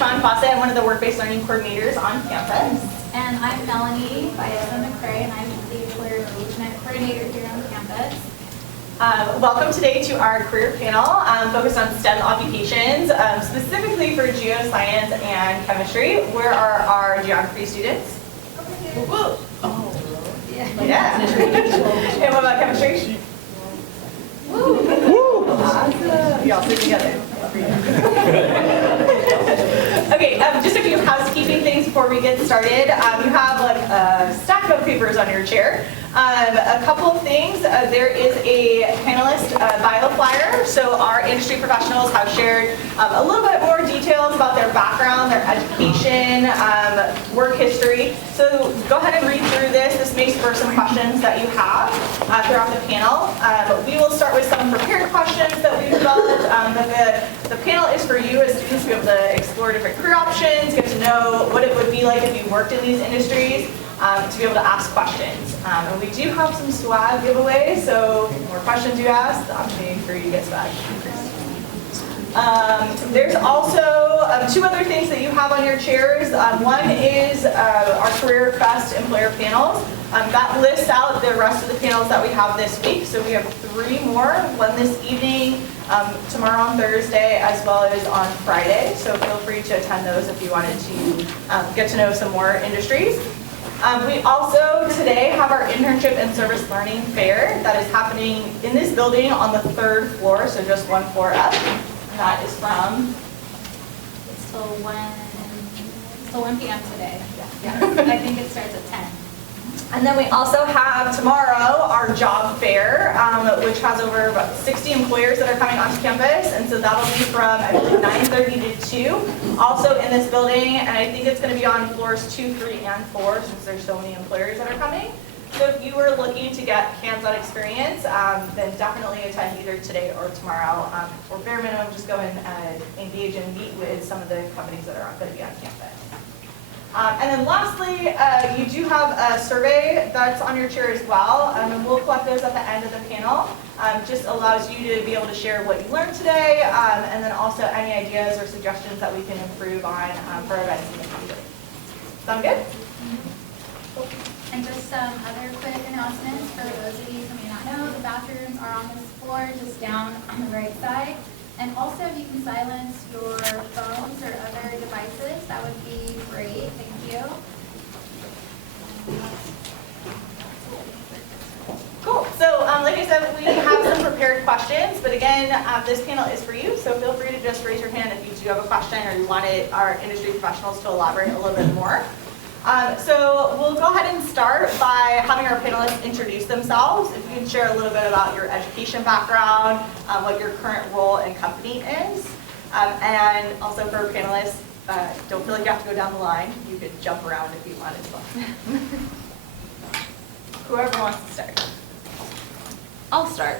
Sean Fawcett. I'm one of the work-based learning coordinators on campus. And I'm Melanie McCrae, and I'm the Employer Engagement Coordinator here on campus. Welcome today to our career panel focused on STEM occupations, specifically for geoscience and chemistry. Where are our geography students? Woo! Oh, yeah. And what about chemistry? Woo! Awesome. Y'all sit together. Okay, just a few housekeeping things before we get started. You have like a stack of papers on your chair. A couple of things. There is a panelist bio flyer. So our industry professionals have shared a little bit more details about their background, their education, work history. So go ahead and read through this. This may spur some questions that you have throughout the panel. We will start with some prepared questions that we've developed. The panel is for you as students to be able to explore different career options, get to know what it would be like if you worked in these industries, to be able to ask questions. And we do have some swag giveaways, so the more questions you ask, the opportunity for you to get swag increases. There's also two other things that you have on your chairs. One is our Career Fest employer panels. That lists out the rest of the panels that we have this week. So we have 3 more, one this evening, tomorrow on Thursday, as well as on Friday. So feel free to attend those if you wanted to get to know some more industries. We also today have our internship and service learning fair that is happening in this building on the 3rd floor, so just 1 floor up. And that is from? It's till 1 p.m. today. Yeah. I think it starts at 10. And then we also have tomorrow our job fair, which has over about 60 employers that are coming onto campus. And so that'll be from, I believe, 9:30 to 2, also in this building. And I think it's going to be on floors 2, 3, and 4, since there's so many employers that are coming. So if you were looking to get hands-on experience, then definitely attend either today or tomorrow. Or bare minimum, just go and engage and meet with some of the companies that are going to be on campus. And then lastly, you do have a survey that's on your chair as well, and we'll collect those at the end of the panel. Just allows you to be able to share what you learned today, and then also any ideas or suggestions that we can improve on for events in the future. Sound good? And just some other quick announcements for those of you who may not know, the bathrooms are on this floor, just down on the right side. And also, if you can silence your phones or other devices, that would be great. Thank you. Cool. So, like I said, we have some prepared questions, but again, this panel is for you, so feel free to just raise your hand if you do have a question or you wanted our industry professionals to elaborate a little bit more. So we'll go ahead and start by having our panelists introduce themselves. If you can share a little bit about your education background, what your current role and company is. And also for our panelists, don't feel like you have to go down the line. You could jump around if you wanted to. Whoever wants to start. I'll start.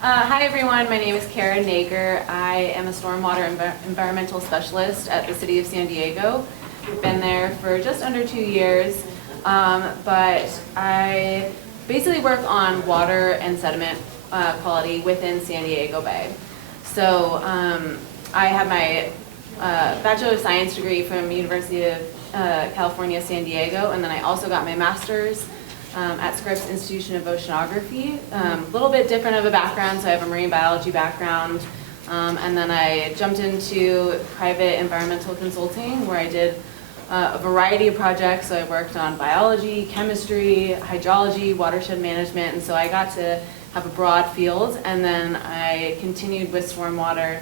Hi everyone, my name is Karen Ager. I am a stormwater environmental specialist at the City of San Diego. I've been there for just under 2 years, but I basically work on water and sediment quality within San Diego Bay. So I have my Bachelor of Science degree from University of California, San Diego, and then I also got my master's at Scripps Institution of Oceanography. A little bit different of a background, so I have a marine biology background. And then I jumped into private environmental consulting where I did a variety of projects. So I worked on biology, chemistry, hydrology, watershed management, and so I got to have a broad field. And then I continued with stormwater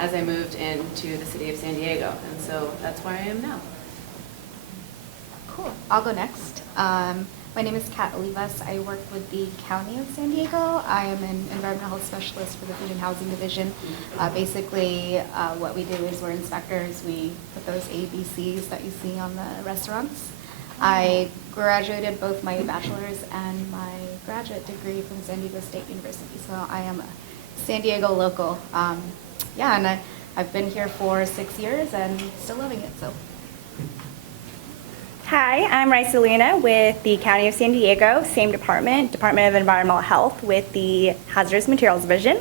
as I moved into the city of San Diego. And so that's where I am now. Cool. I'll go next. My name is Kathleen West. I work with the County of San Diego. I am an environmental health specialist for the Food and Housing Division. Basically, what we do is we're inspectors. We put those ABCs that you see on the restaurants. I graduated both my bachelor's and my graduate degree from San Diego State University, so I am a San Diego local. And I've been here for 6 years and still loving it. So. Hi, I'm Raisalina with the County of San Diego, same department, Department of Environmental Health with the Hazardous Materials Division.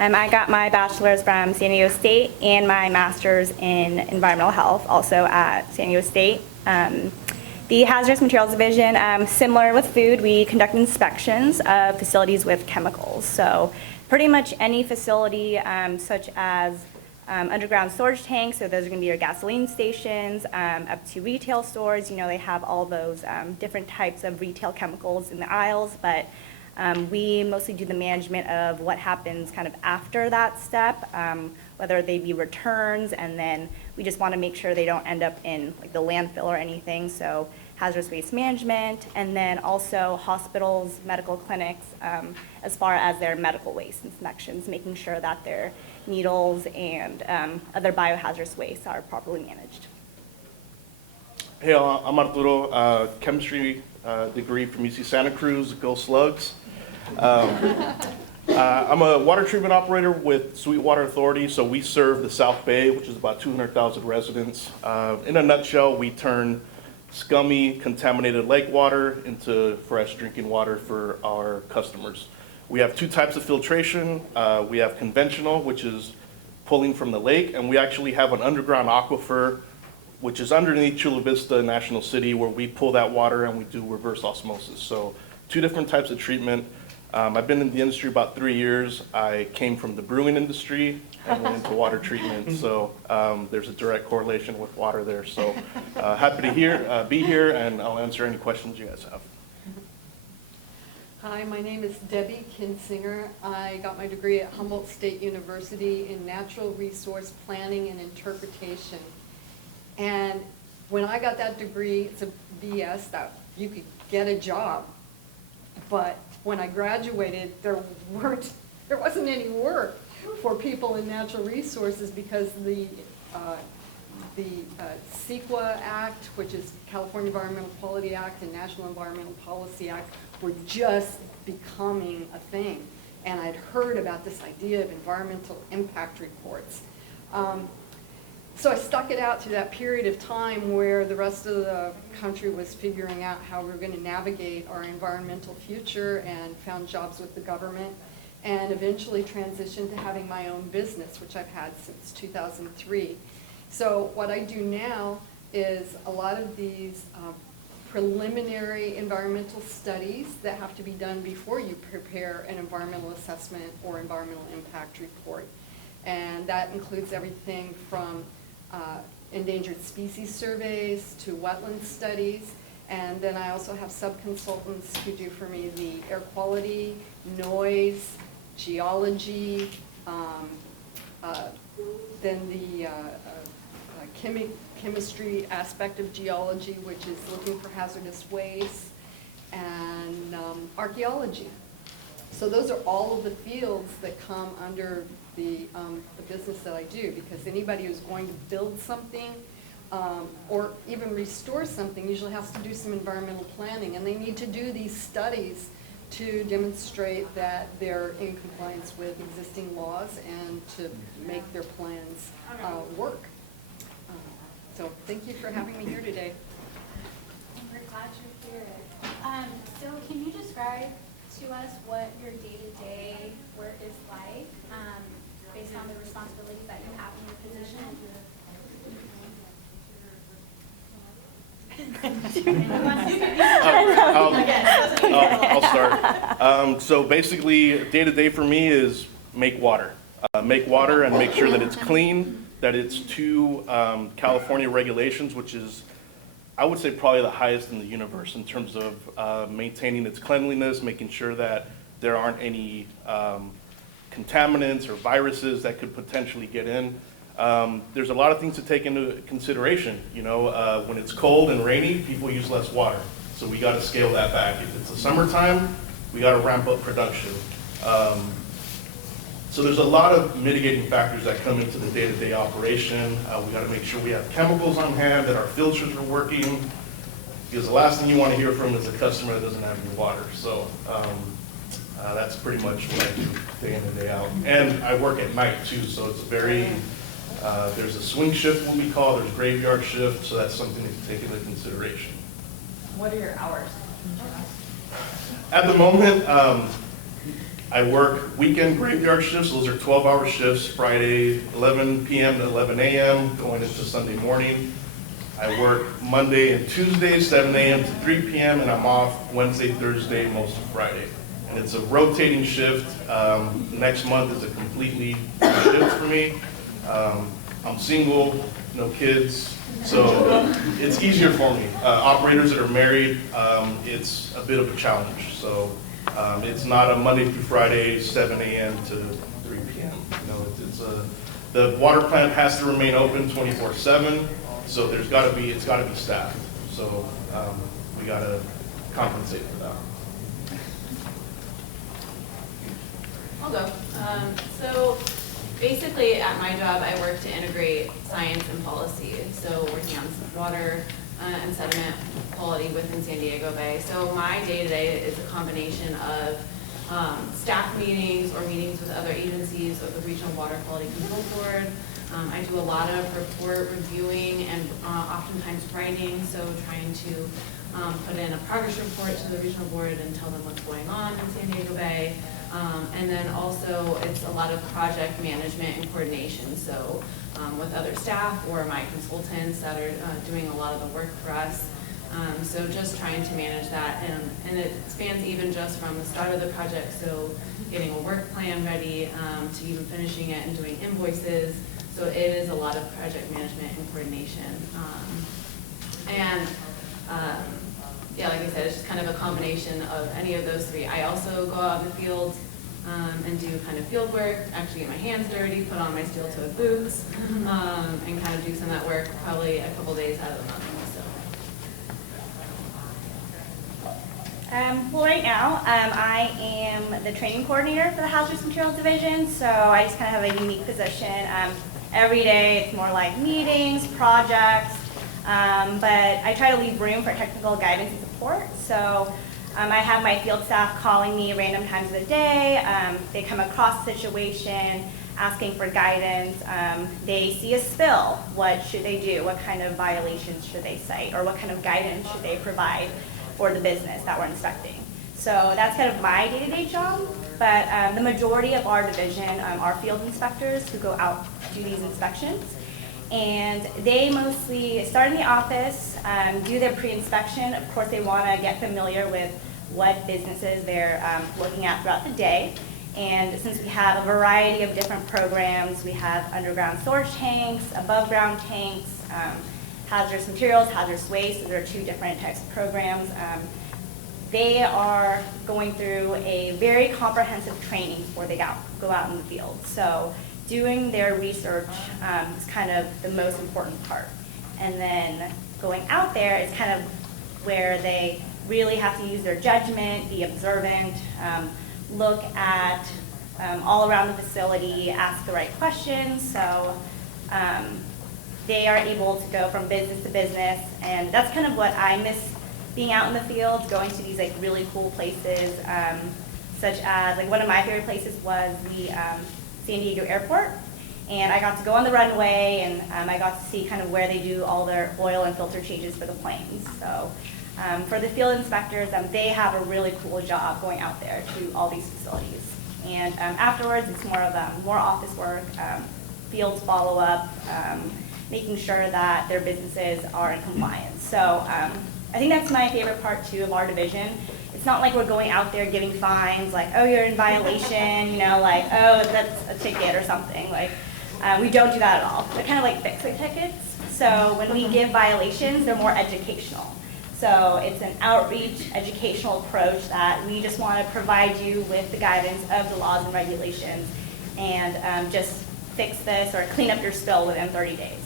I got my bachelor's from San Diego State and my master's in environmental health, also at San Diego State. The Hazardous Materials Division, similar with food, we conduct inspections of facilities with chemicals. So pretty much any facility such as underground storage tanks, so those are going to be your gasoline stations, up to retail stores. You know, they have all those different types of retail chemicals in the aisles, but we mostly do the management of what happens kind of after that step, whether they be returns, and then we just want to make sure they don't end up in like the landfill or anything. So hazardous waste management, and then also hospitals, medical clinics, as far as their medical waste inspections, making sure that their needles and other biohazardous wastes are properly managed. Hey, I'm Arturo, chemistry degree from UC Santa Cruz, go Slugs. I'm a water treatment operator with Sweetwater Authority, so we serve the South Bay, which is about 200,000 residents. In a nutshell, we turn scummy, contaminated lake water into fresh drinking water for our customers. We have two types of filtration. We have conventional, which is pulling from the lake, and we actually have an underground aquifer, which is underneath Chula Vista National City, where we pull that water and we do reverse osmosis. So two different types of treatment. I've been in the industry about 3 years. I came from the brewing industry and went into water treatment. So there's a direct correlation with water there. So happy to be here, and I'll answer any questions you guys have. Hi, my name is Debbie Kinsinger. I got my degree at Humboldt State University in Natural Resource Planning and Interpretation. And when I got that degree, it's a BS that you could get a job. But when I graduated, there wasn't any work for people in natural resources because the CEQA Act, which is California Environmental Quality Act, and National Environmental Policy Act were just becoming a thing. And I'd heard about this idea of environmental impact reports. So I stuck it out through that period of time where the rest of the country was figuring out how we were going to navigate our environmental future, and found jobs with the government, and eventually transitioned to having my own business, which I've had since 2003. So what I do now is a lot of these preliminary environmental studies that have to be done before you prepare an environmental assessment or environmental impact report. And that includes everything from endangered species surveys to wetland studies. And then I also have sub-consultants who do for me the air quality, noise, geology, then the chemistry aspect of geology, which is looking for hazardous waste, and archaeology. So those are all of the fields that come under the business that I do, because anybody who's going to build something or even restore something usually has to do some environmental planning, and they need to do these studies to demonstrate that they're in compliance with existing laws and to make their plans work. So thank you for having me here today. We're glad you're here. So can you describe to us what your day-to-day work is like based on the responsibilities that you have in your position? I'll start. So basically, day-to-day for me is make water. Make water and make sure that it's clean, that it's to California regulations, which is, I would say, probably the highest in the universe in terms of maintaining its cleanliness, making sure that there aren't any contaminants or viruses that could potentially get in. There's a lot of things to take into consideration. You know, when it's cold and rainy, people use less water. So we got to scale that back. If it's the summertime, we got to ramp up production. So there's a lot of mitigating factors that come into the day-to-day operation. We got to make sure we have chemicals on hand, that our filters are working, because the last thing you want to hear from is a customer that doesn't have any water. So that's pretty much what I do day in and day out. And I work at night too, so it's a very, there's a swing shift, what we call, there's graveyard shift, so that's something to take into consideration. What are your hours? At the moment, I work weekend graveyard shifts. Those are 12-hour shifts, Friday 11 p.m. to 11 a.m., going into Sunday morning. I work Monday and Tuesday, 7 a.m. to 3 p.m., and I'm off Wednesday, Thursday, most of Friday. And it's a rotating shift. Next month is a completely new shift for me. I'm single, no kids, so it's easier for me. Operators that are married, it's a bit of a challenge. So it's not a Monday through Friday, 7 a.m. to 3 p.m. You know, the water plant has to remain open 24/7, so it's got to be staffed. So we got to compensate for that. I'll go. So basically at my job, I work to integrate science and policy. So working on water and sediment quality within San Diego Bay. So my day-to-day is a combination of staff meetings or meetings with other agencies of the Regional Water Quality Control Board. I do a lot of report reviewing and oftentimes writing, so trying to put in a progress report to the regional board and tell them what's going on in San Diego Bay. And then also it's a lot of project management and coordination, so with other staff or my consultants that are doing a lot of the work for us. So just trying to manage that, and it spans even just from the start of the project, so getting a work plan ready to even finishing it and doing invoices. So it is a lot of project management and coordination. Yeah, like I said, it's just kind of a combination of any of those three. I also go out in the field and do kind of field work, actually get my hands dirty, put on my steel-toed boots, and kind of do some of that work probably a couple days out of the month. Well, right now, I am the training coordinator for the Hazardous Materials Division, so I just kind of have a unique position. Every day, it's more like meetings, projects, but I try to leave room for technical guidance and support. So I have my field staff calling me random times of the day. They come across a situation, asking for guidance. They see a spill. What should they do? What kind of violations should they cite? Or what kind of guidance should they provide for the business that we're inspecting? So that's kind of my day-to-day job. But the majority of our division are field inspectors who go out to do these inspections. And they mostly start in the office, do their pre-inspection. Of course, they want to get familiar with what businesses they're looking at throughout the day. And since we have a variety of different programs, we have underground storage tanks, above ground tanks, hazardous materials, hazardous waste. Those are two different types of programs. They are going through a very comprehensive training before they go out in the field. So doing their research is kind of the most important part. And then going out there is kind of where they really have to use their judgment, be observant, look at all around the facility, ask the right questions. So they are able to go from business to business, and that's kind of what I miss being out in the field, going to these like really cool places, such as like one of my favorite places was the San Diego airport, and I got to go on the runway, and I got to see kind of where they do all their oil and filter changes for the planes. So for the field inspectors, they have a really cool job going out there to all these facilities. And afterwards, it's more of more office work, field follow-up, making sure that their businesses are in compliance. So I think that's my favorite part too of our division. It's not like we're going out there giving fines, like, oh, you're in violation, you know, like, oh, that's a ticket or something. Like, we don't do that at all. They're kind of like fix-it tickets. So when we give violations, they're more educational. So it's an outreach, educational approach that we just want to provide you with the guidance of the laws and regulations, and just fix this or clean up your spill within 30 days.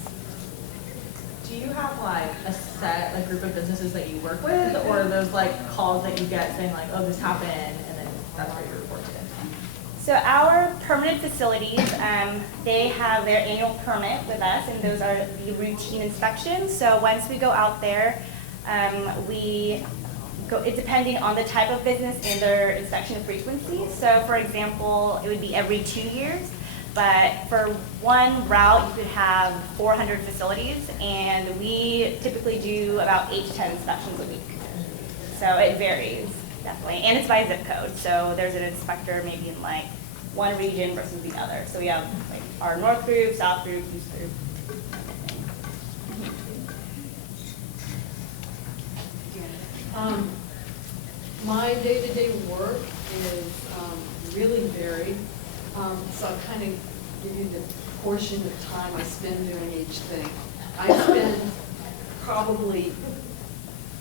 Do you have like a set like group of businesses that you work with, or are those like calls that you get saying like, oh, this happened, and then that's where you report to? So our permanent facilities, they have their annual permit with us, and those are the routine inspections. So once we go out there, it's depending on the type of business and their inspection frequency. So for example, it would be every 2 years. But for one route, you could have 400 facilities, and we typically do about 8 to 10 inspections a week. So it varies. Definitely, and it's by zip code, so there's an inspector maybe in like one region versus the other. So we have like our north group, south group, east group. My day-to-day work is really varied, so I'll kind of give you the portion of time I spend doing each thing. I spend probably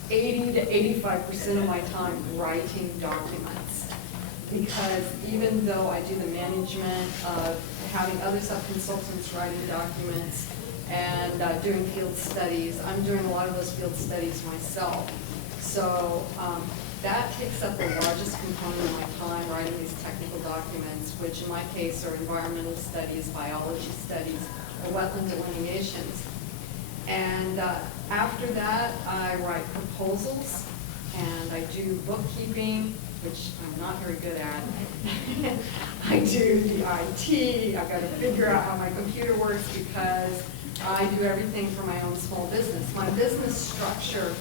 80 to 85% of my time writing documents, because even though I do the management of having other sub-consultants writing documents and doing field studies, I'm doing a lot of those field studies myself. So that takes up the largest component of my time, writing these technical documents, which in my case are environmental studies, biology studies, or wetland delineations. And after that, I write proposals, and I do bookkeeping, which I'm not very good at. I do the IT, I've got to figure out how my computer works because I do everything for my own small business. My business structure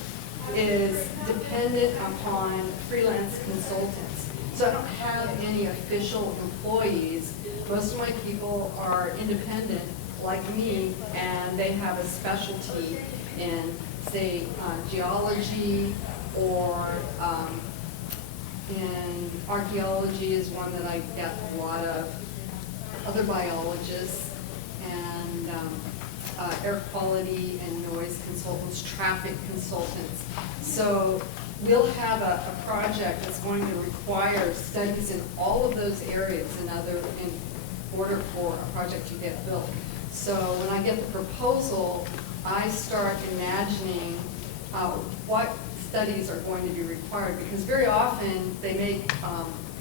is dependent upon freelance consultants. So I don't have any official employees. Most of my people are independent, like me, and they have a specialty in, say, geology, or in archaeology is one that I get a lot of, other biologists, and air quality and noise consultants, traffic consultants. So we'll have a project that's going to require studies in all of those areas in order for a project to get built. So when I get the proposal, I start imagining what studies are going to be required, because very often they make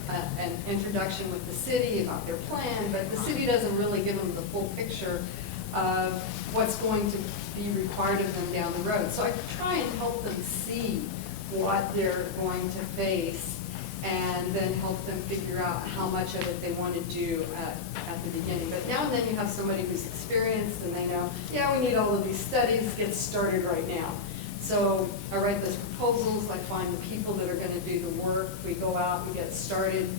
an introduction with the city about their plan, but the city doesn't really give them the full picture of what's going to be required of them down the road. So I try and help them see what they're going to face, and then help them figure out how much of it they want to do at the beginning. But now and then you have somebody who's experienced and they know, yeah, we need all of these studies, get started right now. So I write those proposals, I find the people that are going to do the work, we go out, we get started,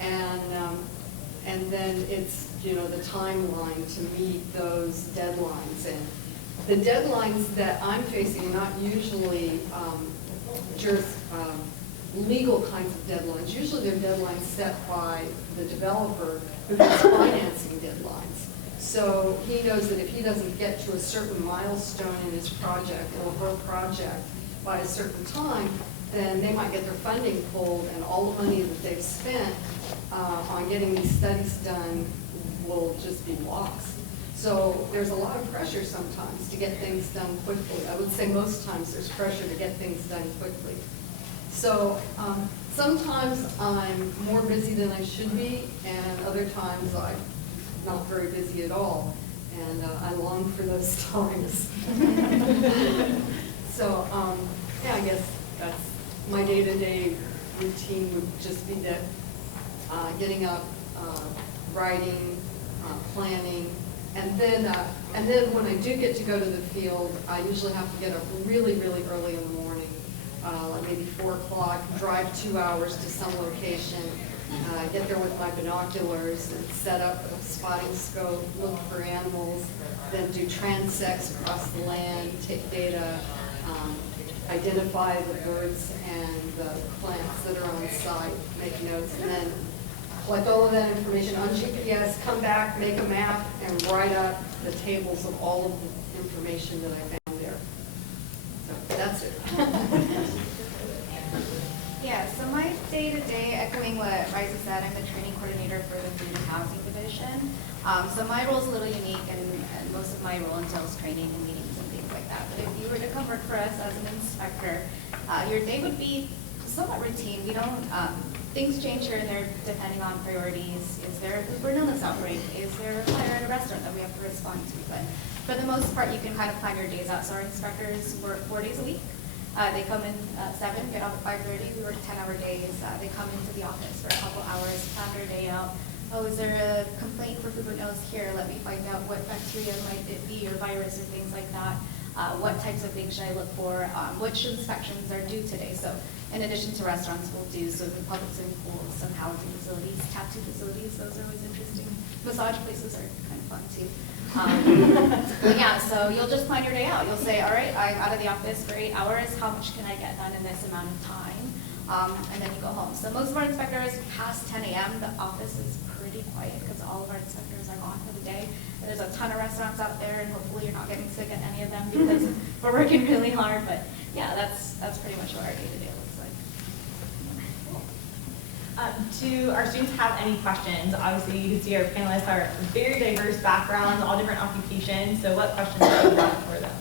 and then it's, you know, the timeline to meet those deadlines. And the deadlines that I'm facing are not usually legal kinds of deadlines. Usually they're deadlines set by the developer who has financing deadlines. So he knows that if he doesn't get to a certain milestone in his project or her project by a certain time, then they might get their funding pulled, and all the money that they've spent on getting these studies done will just be lost. So there's a lot of pressure sometimes to get things done quickly. I would say most times there's pressure to get things done quickly. So sometimes I'm more busy than I should be, and other times I'm not very busy at all. And I long for those times. So yeah, I guess that's my day-to-day routine would just be that getting up, writing, planning, and then when I do get to go to the field, I usually have to get up really, really early in the morning, like maybe 4 o'clock, drive 2 hours to some location, get there with my binoculars and set up a spotting scope, look for animals, then do transects across the land, take data, identify the birds and the plants that are on site, make notes, and then collect all of that information on GPS, come back, make a map, and write up the tables of all of the information that I found there. So that's it. Yeah, so my day-to-day, echoing what Riza said, I'm the training coordinator for the Food and Housing Division. So my role is a little unique, and most of my role entails training and meetings and things like that. But if you were to come work for us as an inspector, your day would be somewhat routine. We don't, things change here and there depending on priorities. Is there a foodborne illness outbreak? Is there a fire at a restaurant that we have to respond to? But for the most part, you can kind of plan your days out. So our inspectors work 4 days a week. They come in at 7, get off at 5:30. We work 10-hour days. They come into the office for a couple hours, plan their day out. Oh, is there a complaint for foodborne illness here? Let me find out what bacteria might it be or virus or things like that. what types of things should I look for, which inspections are due today. So in addition to restaurants, we'll do public swimming pools, some housing facilities, tattoo facilities, those are always interesting. Massage places are kind of fun too. But yeah, so you'll just plan your day out. You'll say, all right, I'm out of the office for 8 hours. How much can I get done in this amount of time? And then you go home. So most of our inspectors, past 10 a.m., the office is pretty quiet because all of our inspectors are gone for the day. And there's a ton of restaurants out there, and hopefully you're not getting sick at any of them because we're working really hard. But yeah, that's pretty much what our day-to-day looks like. Do our students have any questions? Obviously, you can see our panelists are very diverse backgrounds, all different occupations. So what questions do you have for them?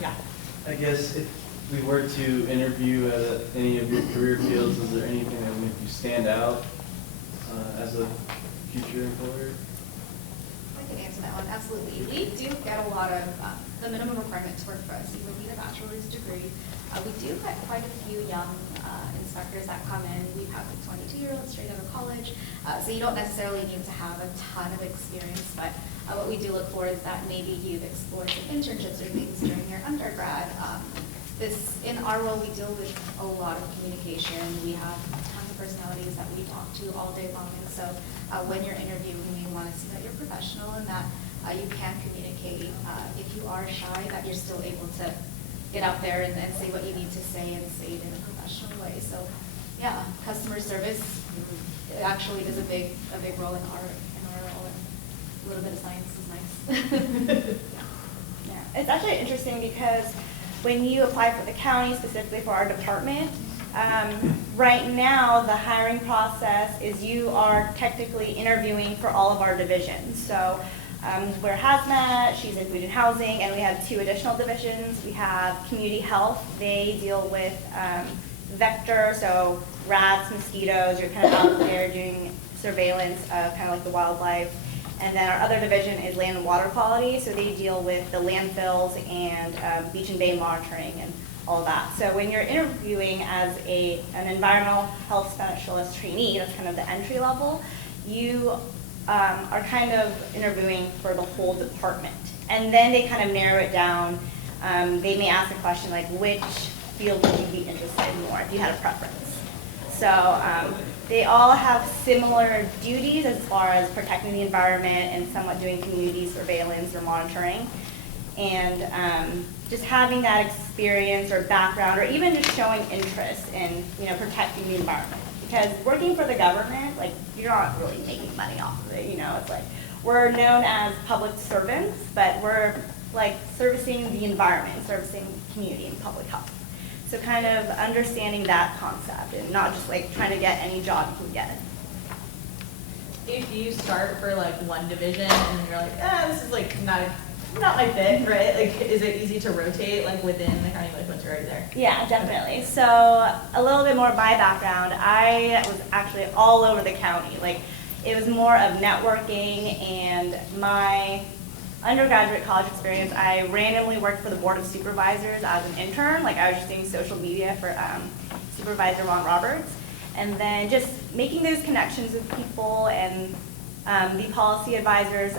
Yeah. I guess if we were to interview at any of your career fields, is there anything that would make you stand out as a future employer? I can answer that one, absolutely. We do get a lot of, the minimum requirements for us, you would need a bachelor's degree. We do get quite a few young inspectors that come in. We have 22-year-olds straight out of college, so you don't necessarily need to have a ton of experience, but what we do look for is that maybe you've explored some internships or things during your undergrad. In our role, we deal with a lot of communication. We have tons of personalities that we talk to all day long, and so when you're interviewing, we want to see that you're professional and that you can communicate. If you are shy, that you're still able to get out there and say what you need to say and say it in a professional way. So yeah, customer service actually is a big role in our role, and a little bit of science is nice. Yeah. It's actually interesting because when you apply for the county, specifically for our department, right now the hiring process is you are technically interviewing for all of our divisions. So we're hazmat, she's in food and housing, and we have 2 additional divisions. We have community health. They deal with vector, so rats, mosquitoes. You're kind of out there doing surveillance of kind of like the wildlife. And then our other division is land and water quality, so they deal with the landfills and beach and bay monitoring and all of that. So when you're interviewing as an environmental health specialist trainee, that's kind of the entry level, you are kind of interviewing for the whole department. And then they kind of narrow it down. They may ask a question like, which field would you be interested in more if you had a preference? So they all have similar duties as far as protecting the environment and somewhat doing community surveillance or monitoring. And just having that experience or background, or even just showing interest in, protecting the environment. Because working for the government, like, you're not really making money off of it, it's like, we're known as public servants, but we're like servicing the environment, servicing the community and public health. So kind of understanding that concept and not just like trying to get any job you can get. If you start for like one division and then you're like, this is like not my fit, right? Like, is it easy to rotate like within the county, like once you're already there? Yeah, definitely. So a little bit more of my background. I was actually all over the county. Like, it was more of networking, and my undergraduate college experience, I randomly worked for the Board of Supervisors as an intern. Like, I was just doing social media for Supervisor Ron Roberts. And then just making those connections with people, and the policy advisors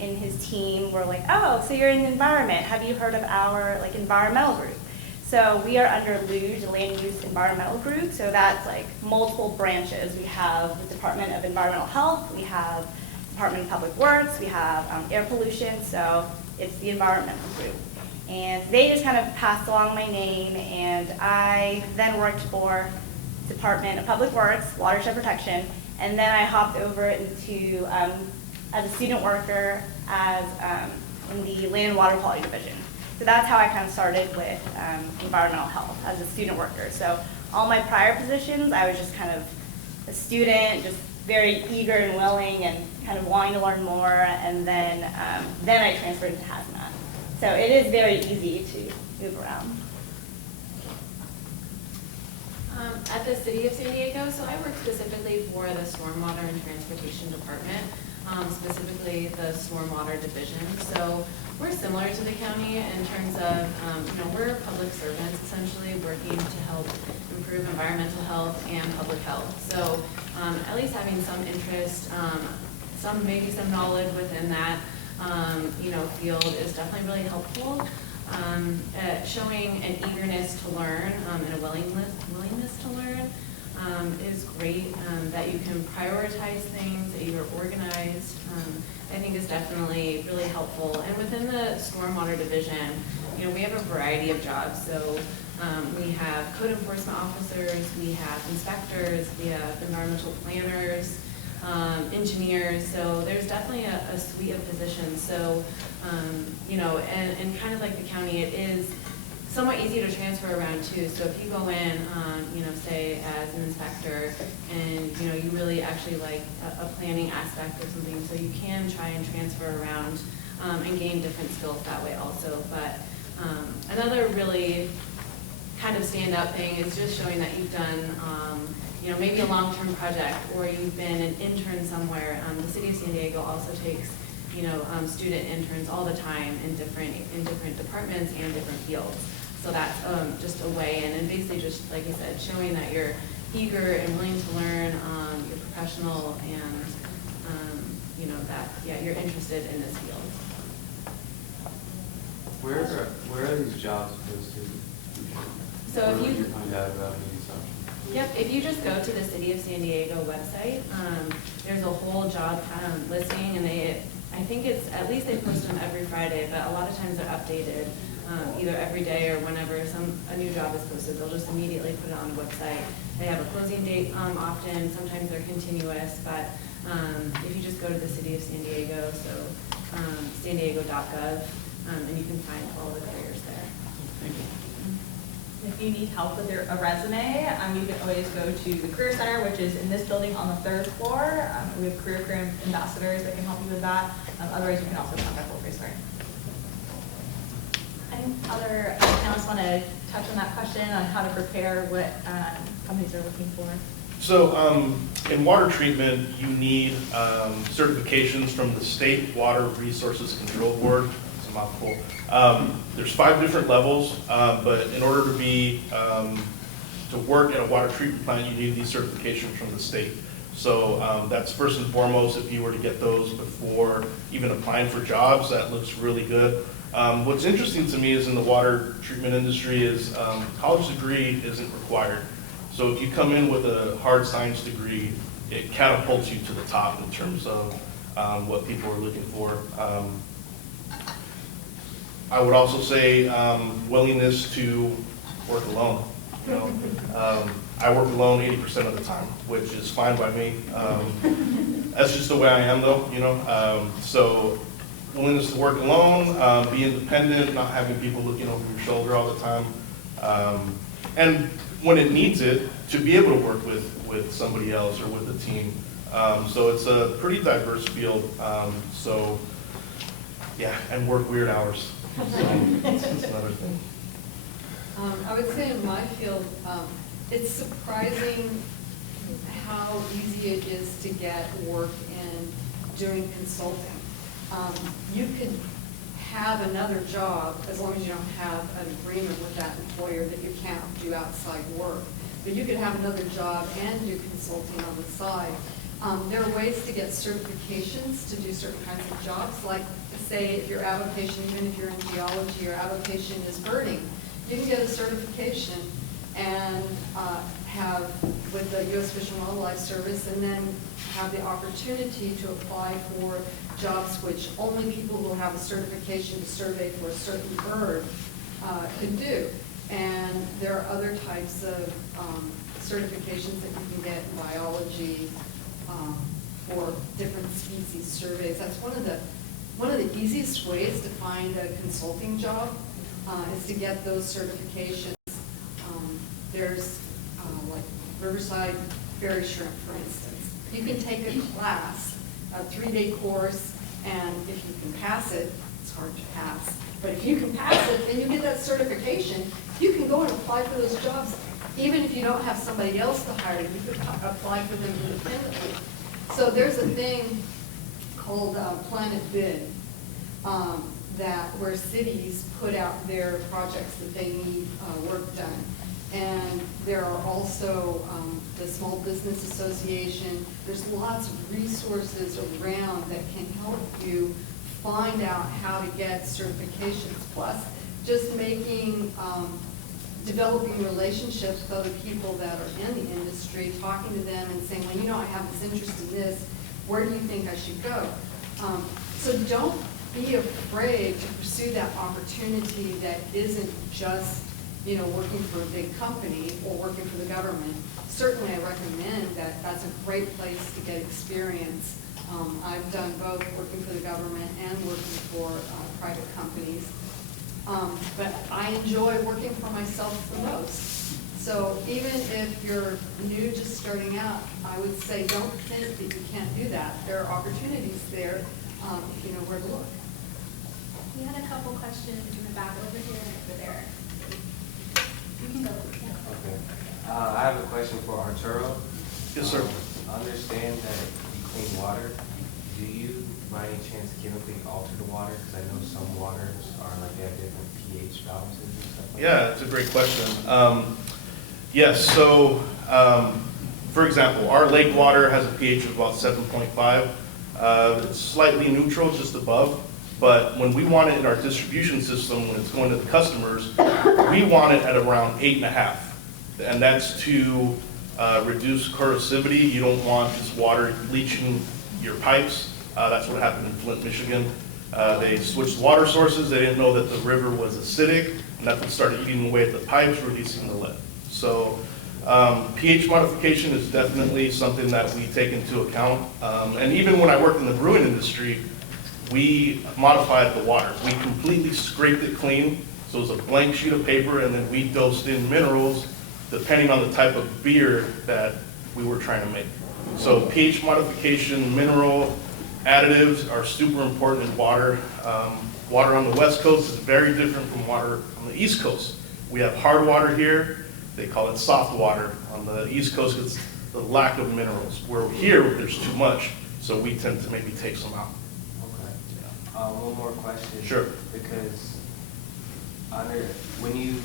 in his team were like, oh, so you're in the environment. Have you heard of our environmental group? So we are under LUGE, the Land Use Environmental Group. So that's like multiple branches. We have the Department of Environmental Health. We have Department of Public Works. We have air pollution. So it's the environmental group. And they just kind of passed along my name, and I then worked for Department of Public Works, Watershed Protection, and then I hopped over into, as a student worker, in the Land and Water Quality Division. So that's how I kind of started with environmental health as a student worker. So all my prior positions, I was just kind of a student, just very eager and willing and kind of wanting to learn more, and then I transferred into hazmat. So it is very easy to move around. At the City of San Diego, so I work specifically for the Stormwater and Transportation Department, specifically the Stormwater Division. So we're similar to the county in terms of, we're public servants essentially working to help improve environmental health and public health. So at least having some interest, maybe some knowledge within that. field is definitely really helpful. Showing an eagerness to learn and a willingness to learn is great. That you can prioritize things, that you are organized, I think is definitely really helpful. And within the stormwater division, we have a variety of jobs. So we have code enforcement officers, we have inspectors, we have environmental planners, engineers. So there's definitely a suite of positions. So, and kind of like the county, it is somewhat easy to transfer around too. So if you go in, say as an inspector, and you really actually like a planning aspect or something, so you can try and transfer around and gain different skills that way also. But another really kind of stand-up thing is just showing that you've done, maybe a long-term project, or you've been an intern somewhere. The city of San Diego also takes student interns all the time in different departments and different fields. So that's just a way in, and basically just, like I said, showing that you're eager and willing to learn, you're professional, and that you're interested in this field. Where are these jobs posted? So if you find out about these options? Yep, if you just go to the City of San Diego website, there's a whole job listing, and I think it's, at least they post them every Friday, but a lot of times they're updated either every day or whenever a new job is posted. They'll just immediately put it on the website. They have a closing date often, sometimes they're continuous, but if you just go to the City of San Diego, so sandiego.gov, and you can find all the careers there. Thank you. If you need help with a resume, you can always go to the Career Center, which is in this building on the 3rd floor. We have career ambassadors that can help you with that. Otherwise, you can also contact Wolf Research. Any other panelists want to touch on that question on how to prepare, what companies are looking for? So in water treatment, you need certifications from the State Water Resources Control Board. It's a mouthful. There's 5 different levels, but in order to work at a water treatment plant, you need these certifications from the state. So that's first and foremost. If you were to get those before even applying for jobs, that looks really good. What's interesting to me is in the water treatment industry is college degree isn't required. So if you come in with a hard science degree, it catapults you to the top in terms of what people are looking for. I would also say willingness to work alone. I work alone 80% of the time, which is fine by me. That's just the way I am, though. So willingness to work alone, be independent, not having people looking over your shoulder all the time, and when it needs it, to be able to work with somebody else or with a team. So it's a pretty diverse field. So yeah, and work weird hours. So that's another thing. I would say in my field, it's surprising how easy it is to get work in doing consulting. You could have another job as long as you don't have an agreement with that employer that you can't do outside work. But you could have another job and do consulting on the side. There are ways to get certifications to do certain kinds of jobs, like say if your avocation, even if you're in geology, your avocation is birding, you can get a certification and have with the U.S. Fish and Wildlife Service, and then have the opportunity to apply for jobs which only people who have a certification to survey for a certain bird can do. And there are other types of certifications that you can get in biology for different species surveys. That's one of the easiest ways to find a consulting job is to get those certifications. There's like Riverside Berry Shrimp, for instance. You can take a class, a 3-day course, and if you can pass it, it's hard to pass, but if you can pass it, then you get that certification. You can go and apply for those jobs. Even if you don't have somebody else to hire, you could apply for them independently. So there's a thing called Planet Bid, where cities put out their projects that they need work done. And there are also the Small Business Association. There's lots of resources around that can help you find out how to get certifications, plus just making, developing relationships with other people that are in the industry, talking to them and saying, well, you know, I have this interest in this, where do you think I should go? So don't be afraid to pursue that opportunity that isn't just, you know, working for a big company or working for the government. Certainly I recommend that. That's a great place to get experience. I've done both, working for the government and working for private companies. But I enjoy working for myself the most. So even if you're new, just starting out, I would say don't think that you can't do that. There are opportunities there if you know where to look. We had a couple questions in the back over here and over there. You can go. Yeah. Okay. I have a question for Arturo. Yes, sir. I understand that you clean water. Do you, by any chance, chemically alter the water? Because I know some waters are like they have different pH balances and stuff like that. Yeah, it's a great question. Yes, so for example, our lake water has a pH of about 7.5. It's slightly neutral, just above. But when we want it in our distribution system, when it's going to the customers, we want it at around 8.5. And that's to reduce corrosivity. You don't want just water leaching your pipes. That's what happened in Flint, Michigan. They switched water sources. They didn't know that the river was acidic, and that started eating away at the pipes, releasing the lead. So pH modification is definitely something that we take into account. And even when I worked in the brewing industry, we modified the water. We completely scraped it clean, so it was a blank sheet of paper, and then we dosed in minerals depending on the type of beer that we were trying to make. So pH modification, mineral additives are super important in water. Water on the West Coast is very different from water on the East Coast. We have hard water here. They call it soft water. On the East Coast, it's the lack of minerals. Where here, there's too much, so we tend to maybe take some out. Okay. One more question. Sure. Because when you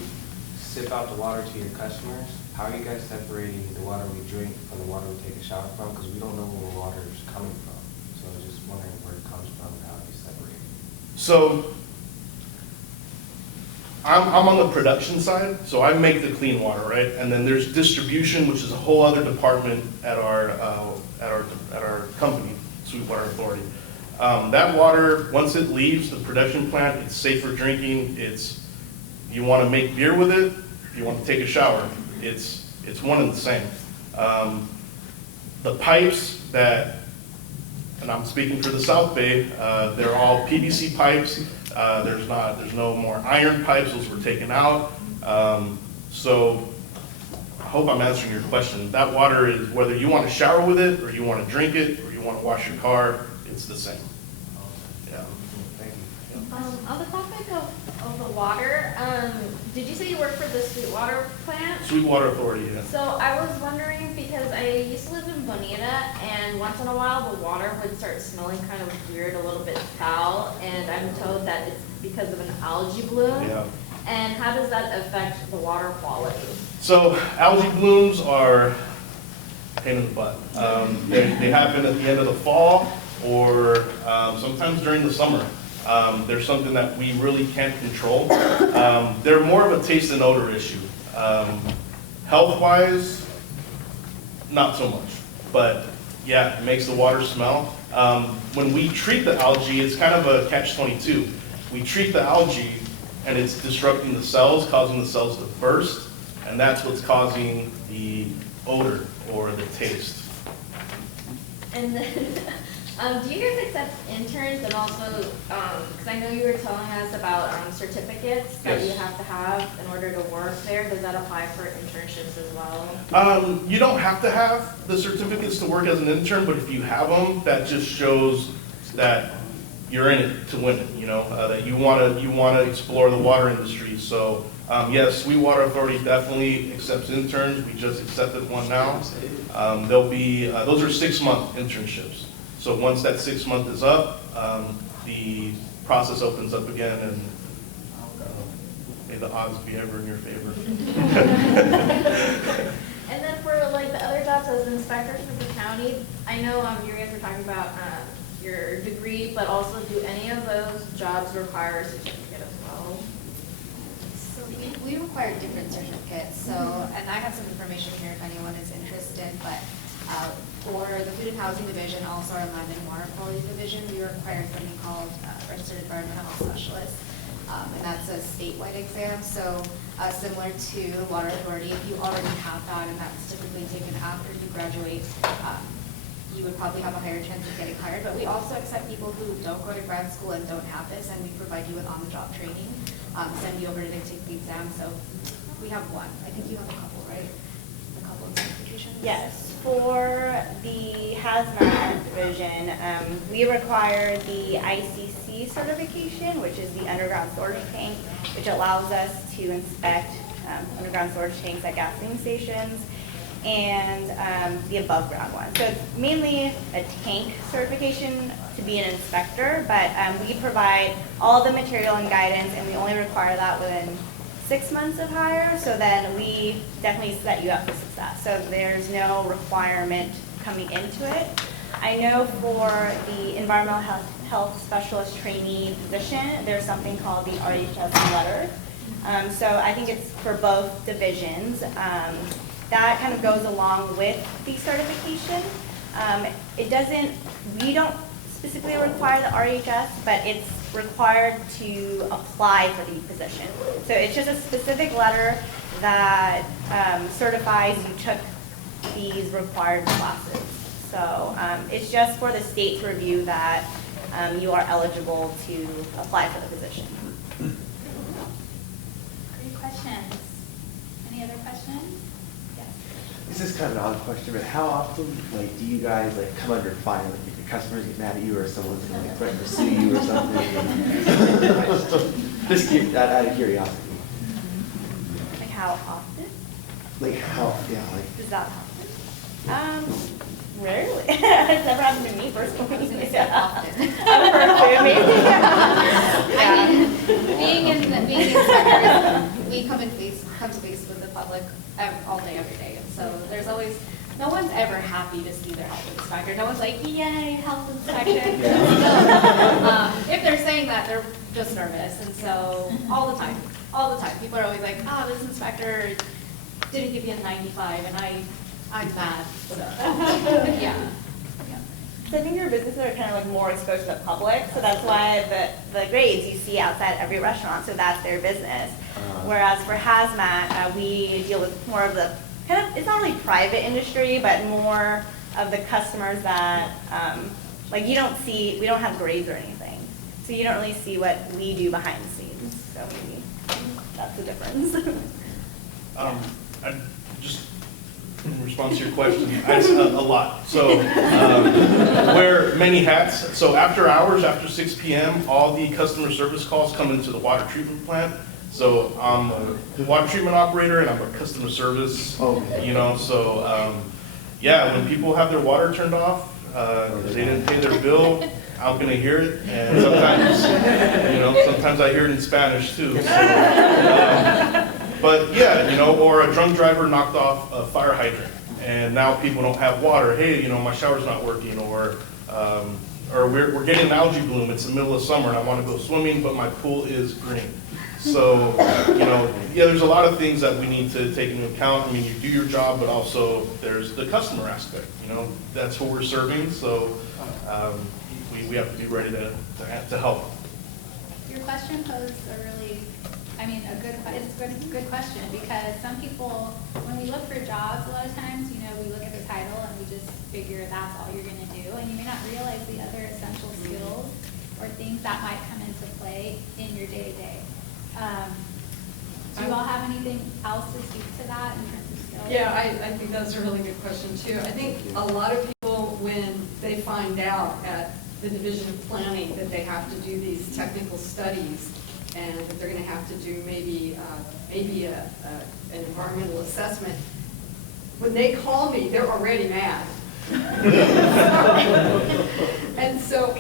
sip out the water to your customers, how are you guys separating the water we drink from the water we take a shower from? Because we don't know where the water is coming from. So I was just wondering where it comes from and how you separate it. So I'm on the production side, so I make the clean water, right? And then there's distribution, which is a whole other department at our company, Sweetwater Authority. That water, once it leaves the production plant, it's safe for drinking. You want to make beer with it, you want to take a shower. It's one and the same. The pipes that, and I'm speaking for the South Bay, they're all PVC pipes. There's no more iron pipes, those were taken out. So I hope I'm answering your question. That water is, whether you want to shower with it, or you want to drink it, or you want to wash your car, it's the same. Yeah. Thank you. On the topic of the water, did you say you work for the Sweetwater plant? Sweetwater Authority, yeah. So I was wondering, because I used to live in Bonita, and once in a while the water would start smelling kind of weird, a little bit foul, and I'm told that it's because of an algae bloom. Yeah. And how does that affect the water quality? So algae blooms are a pain in the butt. They happen at the end of the fall, or sometimes during the summer. They're something that we really can't control. They're more of a taste and odor issue. Health-wise, not so much, but yeah, it makes the water smell. When we treat the algae, it's kind of a catch-22. We treat the algae and it's disrupting the cells, causing the cells to burst, and that's what's causing the odor or the taste. And then, do you guys accept interns, and also, because I know you were telling us about certificates that Yes. you have to have in order to work there. Does that apply for internships as well? You don't have to have the certificates to work as an intern, but if you have them, that just shows that you're in it to win it, you know, that you want to explore the water industry. So yes, Sweetwater Authority definitely accepts interns. We just accepted one now. There'll be, those are 6-month internships. So once that 6 month is up, the process opens up again, and may the odds be ever in your favor. And then for like the other jobs as inspectors for the county, I know you guys were talking about your degree, but also do any of those jobs require a certificate as well? So we require different certificates, so, and I have some information here if anyone is interested, but for the Food and Housing Division, also our Land and Water Quality Division, we require something called Registered Environmental Specialist, and that's a statewide exam, so similar to Water Authority, if you already have that, and that's typically taken after you graduate, you would probably have a higher chance of getting hired, but we also accept people who don't go to grad school and don't have this, and we provide you with on-the-job training, send you over to take the exam, so we have one. I think you have a couple, right? A couple of certifications? Yes, for the hazmat division, we require the ICC certification, which is the underground storage tank, which allows us to inspect underground storage tanks at gasoline stations, and the above ground one. So it's mainly a tank certification to be an inspector, but we provide all the material and guidance, and we only require that within 6 months of hire, so then we definitely set you up for success. So there's no requirement coming into it. I know for the environmental health specialist trainee position, there's something called the RHS letter. So I think it's for both divisions. That kind of goes along with the certification. We don't specifically require the RHS, but it's required to apply for the position. So it's just a specific letter that certifies you took these required classes. So it's just for the state to review that you are eligible to apply for the position. Great questions. Any other questions? Yes. This is kind of an odd question, but how often, like, do you guys like come under fire? Like, if your customers get mad at you, or someone's gonna like threaten to sue you or something? Just out of curiosity. Like how often? Like how? Yeah. Like. Does that happen? Rarely. It's never happened to me personally. I was going to say often. I've heard of it, maybe. I mean, being inspectors, we come to face with the public all day, every day. And so there's always, no one's ever happy to see their health inspector. No one's like, yay, health inspection. No. If they're saying that, they're just nervous. And so all the time, people are always like, oh, this inspector didn't give me a 95, and I'm mad. So, yeah. So I think your businesses are kind of like more exposed to the public, so that's why the grades you see outside every restaurant, so that's their business. Whereas for hazmat, we deal with more of the kind of, it's not really private industry, but more of the customers that, like we don't have grades or anything. So you don't really see what we do behind the scenes, so maybe that's the difference. I just, in response to your question, a lot. So wear many hats. So after hours, after 6 p.m., all the customer service calls come into the water treatment plant. So I'm a water treatment operator and I'm a customer service, so yeah, when people have their water turned off, they didn't pay their bill, I'm gonna hear it, and sometimes I hear it in Spanish too. So, but yeah, or a drunk driver knocked off a fire hydrant, and now people don't have water. Hey, my shower's not working, or we're getting an algae bloom. It's the middle of summer, and I want to go swimming, but my pool is green. So, there's a lot of things that we need to take into account. I mean, you do your job, but also there's the customer aspect. That's who we're serving. So, we have to be ready to help. Your question posed a really, it's a good question, because some people, when we look for jobs, a lot of times, we look at the title and we just figure that's all you're going to do, and you may not realize the other essential skills or things that might come into play in your day-to-day. Do you all have anything else to speak to that in terms of skills? Yeah, I think that's a really good question too. I think a lot of people, when they find out at the Division of Planning that they have to do these technical studies and that they're going to have to do maybe an environmental assessment, when they call me, they're already mad. And so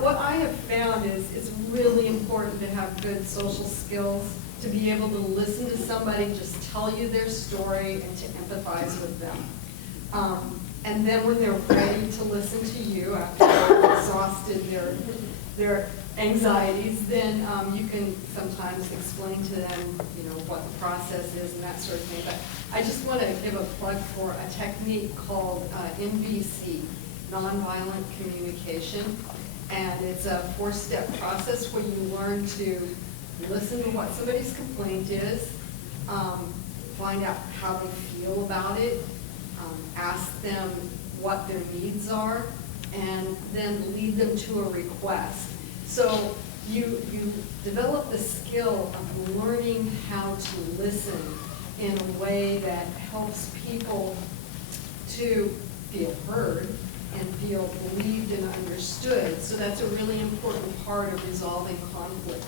what I have found is it's really important to have good social skills, to be able to listen to somebody just tell you their story and to empathize with them. And then when they're ready to listen to you after they're exhausted their anxieties, then you can sometimes explain to them, what the process is and that sort of thing. But I just want to give a plug for a technique called Mvc Nonviolent Communication. And it's a 4-step process where you learn to listen to what somebody's complaint is, find out how they feel about it, ask them what their needs are, and then lead them to a request. So you develop the skill of learning how to listen in a way that helps people to feel heard and feel believed and understood. So that's a really important part of resolving conflict.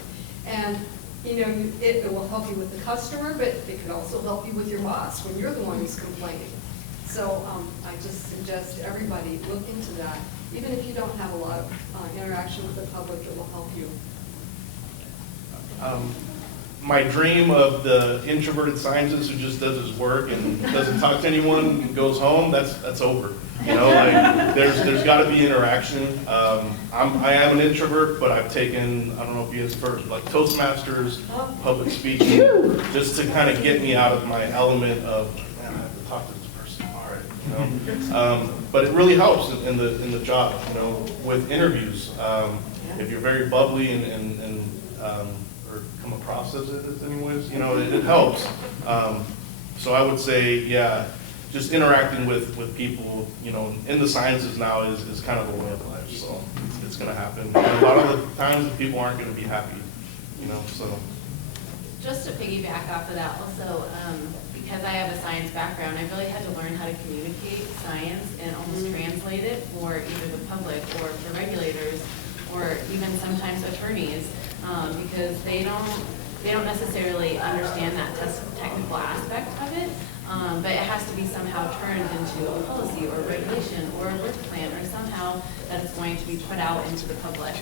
And it will help you with the customer, but it could also help you with your boss when you're the one who's complaining. So I just suggest everybody look into that. Even if you don't have a lot of interaction with the public, it will help you. My dream of the introverted scientist who just does his work and doesn't talk to anyone and goes home, that's over. There's got to be interaction. I am an introvert, but I've taken, I don't know if you guys first, like Toastmasters, public speaking, just to kind of get me out of my element of, man, I have to talk to this person, all right, but it really helps in the job, with interviews. If you're very bubbly and or come across as it is anyways, it helps. So I would say, yeah, just interacting with people, in the sciences now is kind of a way of life, so it's going to happen. And a lot of the times, the people aren't going to be happy, so. Just to piggyback off of that, also, because I have a science background, I really had to learn how to communicate science and almost translate it for either the public or for regulators, or even sometimes attorneys, because they don't necessarily understand that technical aspect of it. But it has to be somehow turned into a policy or a regulation or a work plan, or somehow that it's going to be put out into the public.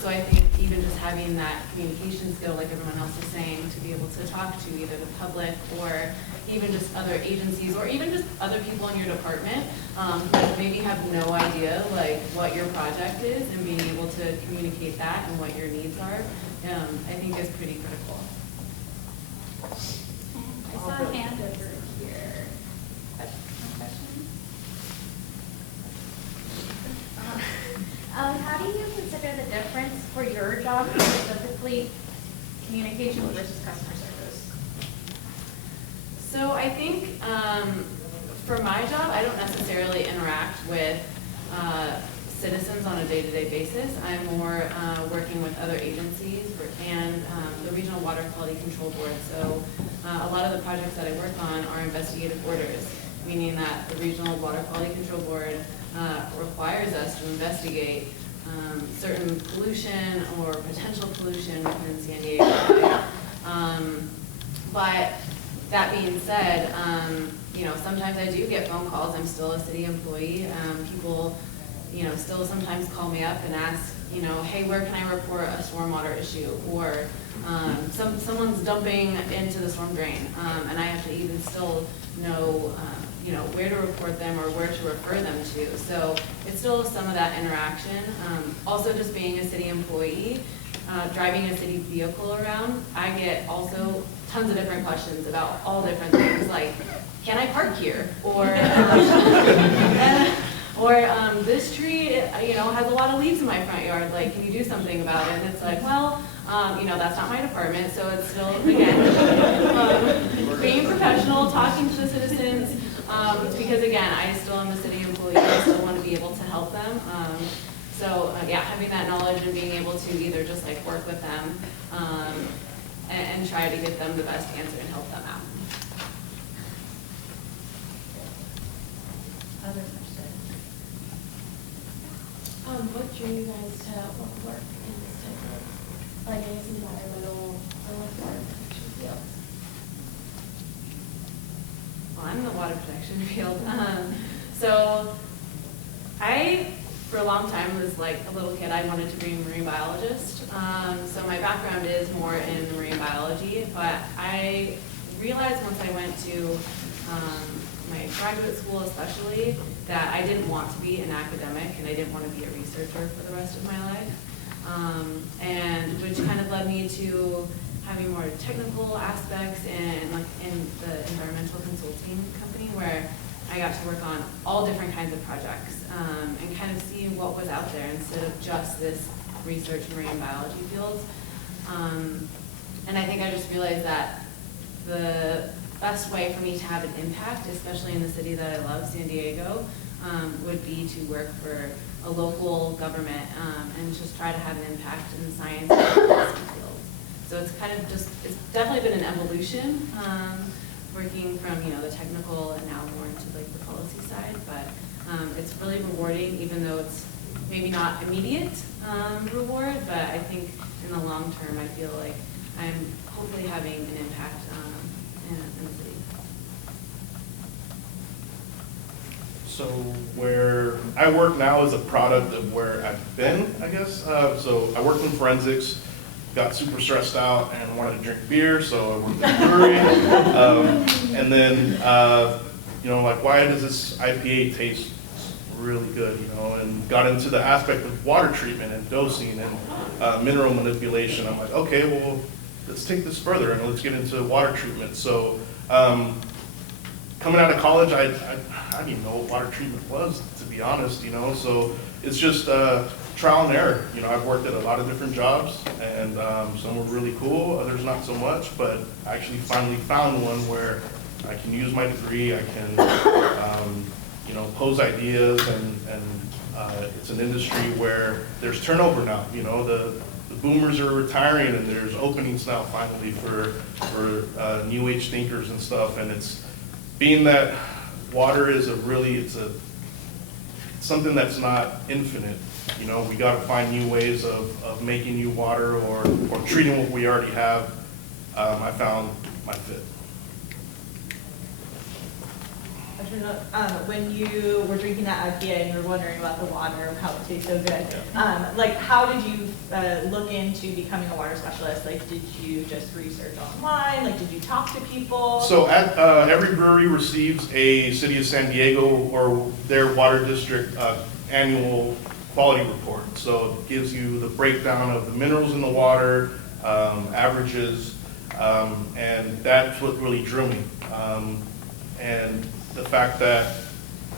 So I think even just having that communication skill, like everyone else is saying, to be able to talk to either the public or even just other agencies or even just other people in your department that maybe have no idea like what your project is, and being able to communicate that and what your needs are, I think is pretty critical. I saw a hand over here. Question? How do you consider the difference for your job, specifically communication versus customer service? So I think for my job, I don't necessarily interact with citizens on a day-to-day basis. I'm more working with other agencies and the Regional Water Quality Control Board. So a lot of the projects that I work on are investigative orders, meaning that the Regional Water Quality Control Board requires us to investigate certain pollution or potential pollution within San Diego. But that being said, sometimes I do get phone calls. I'm still a city employee. People, still sometimes call me up and ask, hey, where can I report a stormwater issue? Or someone's dumping into the storm drain, and I have to even still know, where to report them or where to refer them to. So it's still some of that interaction. Also, just being a city employee, driving a city vehicle around, I get also tons of different questions about all different things, like, can I park here? Or, this tree, has a lot of leaves in my front yard, like, can you do something about it? And it's like, well, that's not my department, so it's still, again, being professional, talking to the citizens, because again, I still am a city employee, I still want to be able to help them. So having that knowledge and being able to either just like work with them and try to get them the best answer and help them out. Other questions? What drew you guys to want to work in this type of, environmental water protection field? Well, I'm in the water protection field. So I, for a long time, was like a little kid, I wanted to be a marine biologist. So my background is more in marine biology, but I realized once I went to my graduate school especially, that I didn't want to be an academic and I didn't want to be a researcher for the rest of my life. and which kind of led me to having more technical aspects in the environmental consulting company, where I got to work on all different kinds of projects and kind of see what was out there instead of just this research marine biology fields. And I think I just realized that the best way for me to have an impact, especially in the city that I love, San Diego, would be to work for a local government and just try to have an impact in the science and policy fields. So it's kind of just, it's definitely been an evolution, working from, you know, the technical and now more into like the policy side, but it's really rewarding, even though it's maybe not immediate reward, but I think in the long term, I feel like I'm hopefully having an impact in the city. So where I work now is a product of where I've been, I guess. So I worked in forensics, got super stressed out and wanted to drink beer, so I worked at a brewery. And then, you know, like, why does this IPA taste really good, you know, and got into the aspect of water treatment and dosing and mineral manipulation. I'm like, okay, well, let's take this further and let's get into water treatment. So coming out of college, I didn't even know what water treatment was, to be honest, you know, so it's just trial and error. You know, I've worked at a lot of different jobs, and some were really cool, others not so much, but I actually finally found one where I can use my degree, I can, you know, pose ideas, and it's an industry where there's turnover now. You know, the boomers are retiring, and there's openings now finally for new age thinkers and stuff. And it's being that water is it's something that's not infinite. You know, we got to find new ways of making new water or treating what we already have. I found my fit. When you were drinking that IPA and you were wondering about the water, how it tastes so good, like, how did you look into becoming a water specialist? Like, did you just research online? Like, did you talk to people? So at every brewery receives a City of San Diego or their water district annual quality report. So it gives you the breakdown of the minerals in the water, averages, and that's what really drew me. And the fact that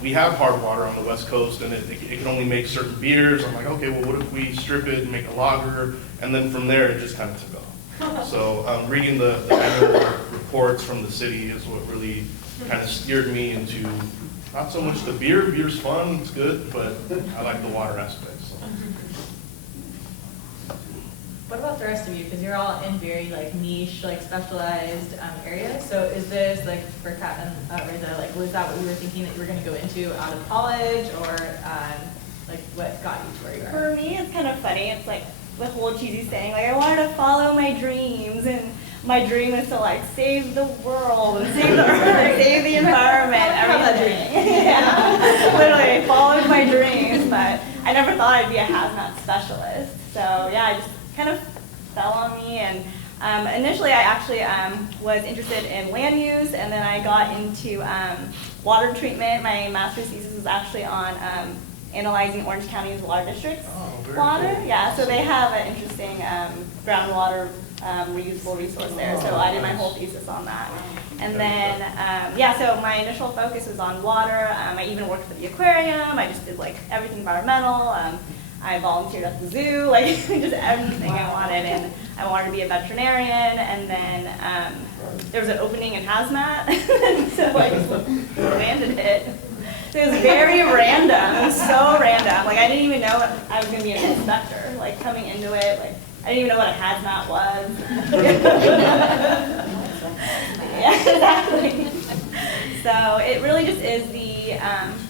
we have hard water on the West Coast, and it can only make certain beers. I'm like, okay, well, what if we strip it and make a lager? And then from there, it just kind of took off. So reading the annual reports from the city is what really kind of steered me into not so much the beer. Beer's fun, it's good, but I like the water aspect. So. What about the rest of you? Because you're all in very like niche, like specialized areas. So is this like for Kat and Reza, like was that what you were thinking that you were going to go into out of college, or like what got you to where you are? For me, it's kind of funny. It's like the whole cheesy saying, like I wanted to follow my dreams, and my dream is to like save the world and save the earth, save the environment, everything. Yeah, literally followed my dreams, but I never thought I'd be a hazmat specialist. So yeah, I just kind of fell on me, and initially I actually was interested in land use, and then I got into water treatment. My master's thesis was actually on analyzing Orange County's water district's water. Cool. Yeah, so they have an interesting groundwater reusable resource there, so I did my whole thesis on that. And then, yeah, so my initial focus was on water. I even worked for the aquarium. I just did like everything environmental. I volunteered at the zoo, like just everything I wanted, and I wanted to be a veterinarian, and then there was an opening in hazmat, so I just landed it. So it was very random, it was so random, like I didn't even know I was going to be an inspector, like coming into it, like I didn't even know what a hazmat was. Yeah, exactly. So it really just is the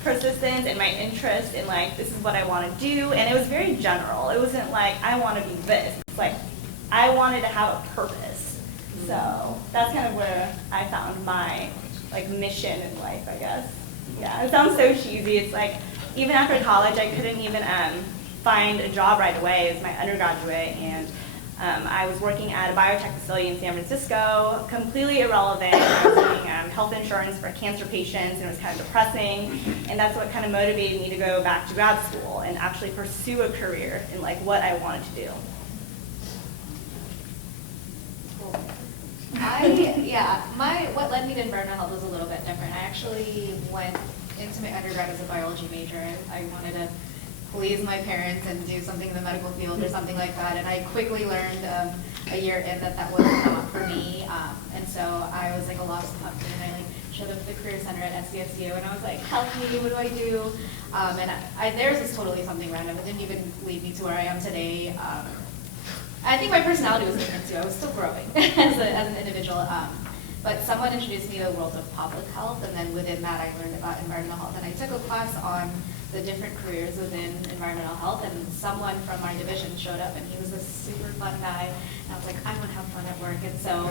persistence and my interest in like, this is what I want to do. And it was very general. It wasn't like, I want to be this. It's like, I wanted to have a purpose. So that's kind of where I found my like mission in life, I guess. Yeah, it sounds so cheesy. It's like, even after college, I couldn't even find a job right away as my undergraduate. And I was working at a biotech facility in San Francisco, completely irrelevant. I was doing health insurance for cancer patients, and it was kind of depressing. And that's what kind of motivated me to go back to grad school and actually pursue a career in like what I wanted to do. What led me to environmental health was a little bit different. I actually went into my undergrad as a biology major. I wanted to please my parents and do something in the medical field or something like that. And I quickly learned a year in that was not for me. And so I was like a lost puppy, and I like showed up at the career center at SDSU, and I was like, help me, what do I do? And theirs is totally something random. It didn't even lead me to where I am today. I think my personality was different too. I was still growing as an individual. But someone introduced me to the world of public health, and then within that I learned about environmental health. And I took a class on the different careers within environmental health, and someone from my division showed up, and he was a super fun guy. And I was like, I want to have fun at work. And so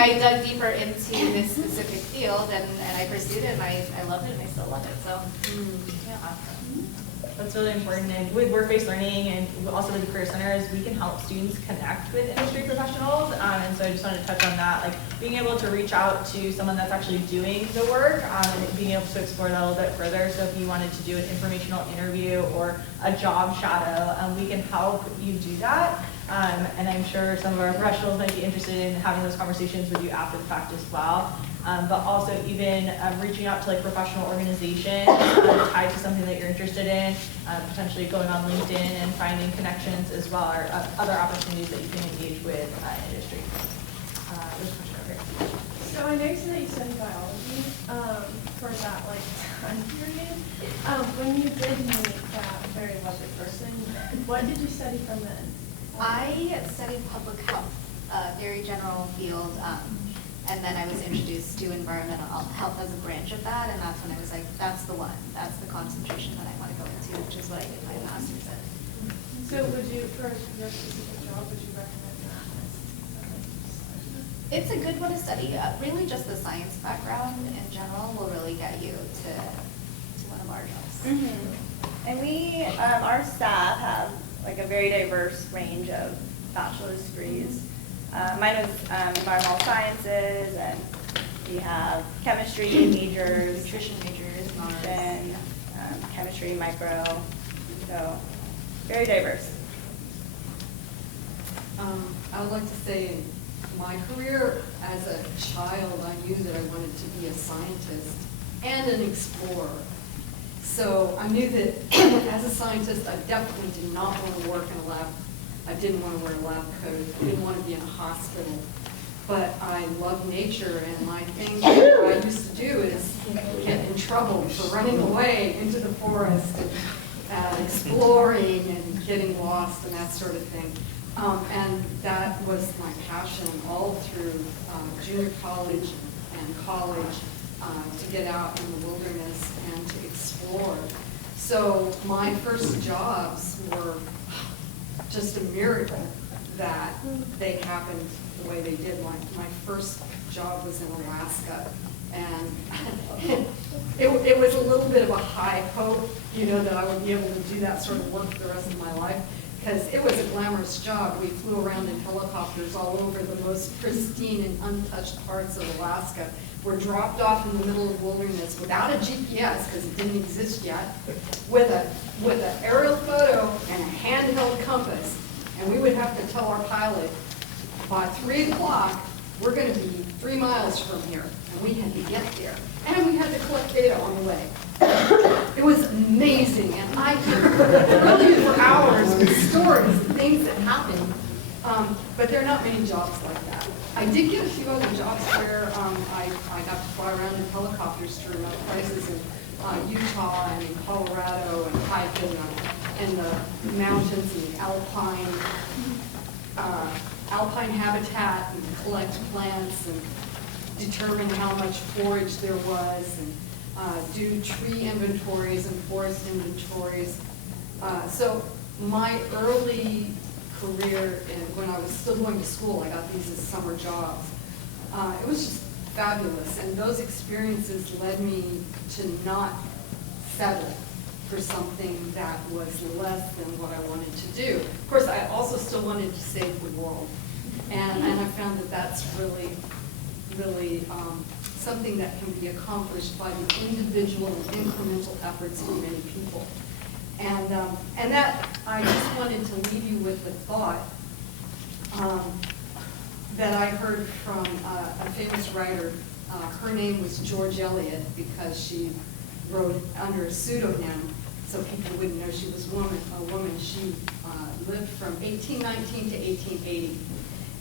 I dug deeper into this specific field, and I pursued it, and I loved it, and I still love it. So, yeah. That's really important. And with work-based learning and also with the Career Centers, we can help students connect with industry professionals. And so I just wanted to touch on that, like being able to reach out to someone that's actually doing the work and being able to explore that a little bit further. So if you wanted to do an informational interview or a job shadow, we can help you do that. And I'm sure some of our professionals might be interested in having those conversations with you after the fact as well. But also even reaching out to like professional organizations tied to something that you're interested in, potentially going on LinkedIn and finding connections as well, or other opportunities that you can engage with industry. There's a question over here. So I know you said that you studied biology for that like time period. When you did meet that very lovely person, what did you study from then? I studied public health, very general field, and then I was introduced to environmental health as a branch of that, and that's when I was like, that's the one, that's the concentration that I want to go into, which is what I did my master's in. So would you, for your specific job, would you recommend that? It's a good one to study. Really just the science background in general will really get you to one of our jobs. Mm-hmm. And we, our staff have like a very diverse range of bachelor's degrees. Mine was environmental sciences, and we have chemistry majors, nutrition majors, nutrition, chemistry, micro, so very diverse. I would like to say in my career as a child, I knew that I wanted to be a scientist and an explorer. So I knew that as a scientist, I definitely did not want to work in a lab. I didn't want to wear a lab coat. I didn't want to be in a hospital. But I love nature, and my thing that I used to do is get in trouble for running away into the forest and exploring and getting lost and that sort of thing. And that was my passion all through junior college and college, to get out in the wilderness and to explore. So my first jobs were just a miracle that they happened the way they did. My first job was in Alaska, and it was a little bit of a high hope, you know, that I would be able to do that sort of work for the rest of my life, because it was a glamorous job. We flew around in helicopters all over the most pristine and untouched parts of Alaska. We're dropped off in the middle of the wilderness without a GPS, because it didn't exist yet, with an aerial photo and a handheld compass. And we would have to tell our pilot, by 3 o'clock, we're going to be 3 miles from here. And we had to get there. And we had to collect data on the way. It was amazing. And I could grill you for hours with stories and things that happened. But there are not many jobs like that. I did get a few other jobs where I got to fly around in helicopters to remote places in Utah and in Colorado, and hike in the mountains and alpine habitat, and collect plants and determine how much forage there was, and do tree inventories and forest inventories. So my early career, when I was still going to school, I got these as summer jobs. It was just fabulous, and those experiences led me to not settle for something that was less than what I wanted to do. Of course, I also still wanted to save the world. And I found that that's really, really something that can be accomplished by the individual and incremental efforts of many people. And that, I just wanted to leave you with the thought that I heard from a famous writer. Her name was George Eliot because she wrote under a pseudonym so people wouldn't know she was a woman. She lived from 1819 to 1880.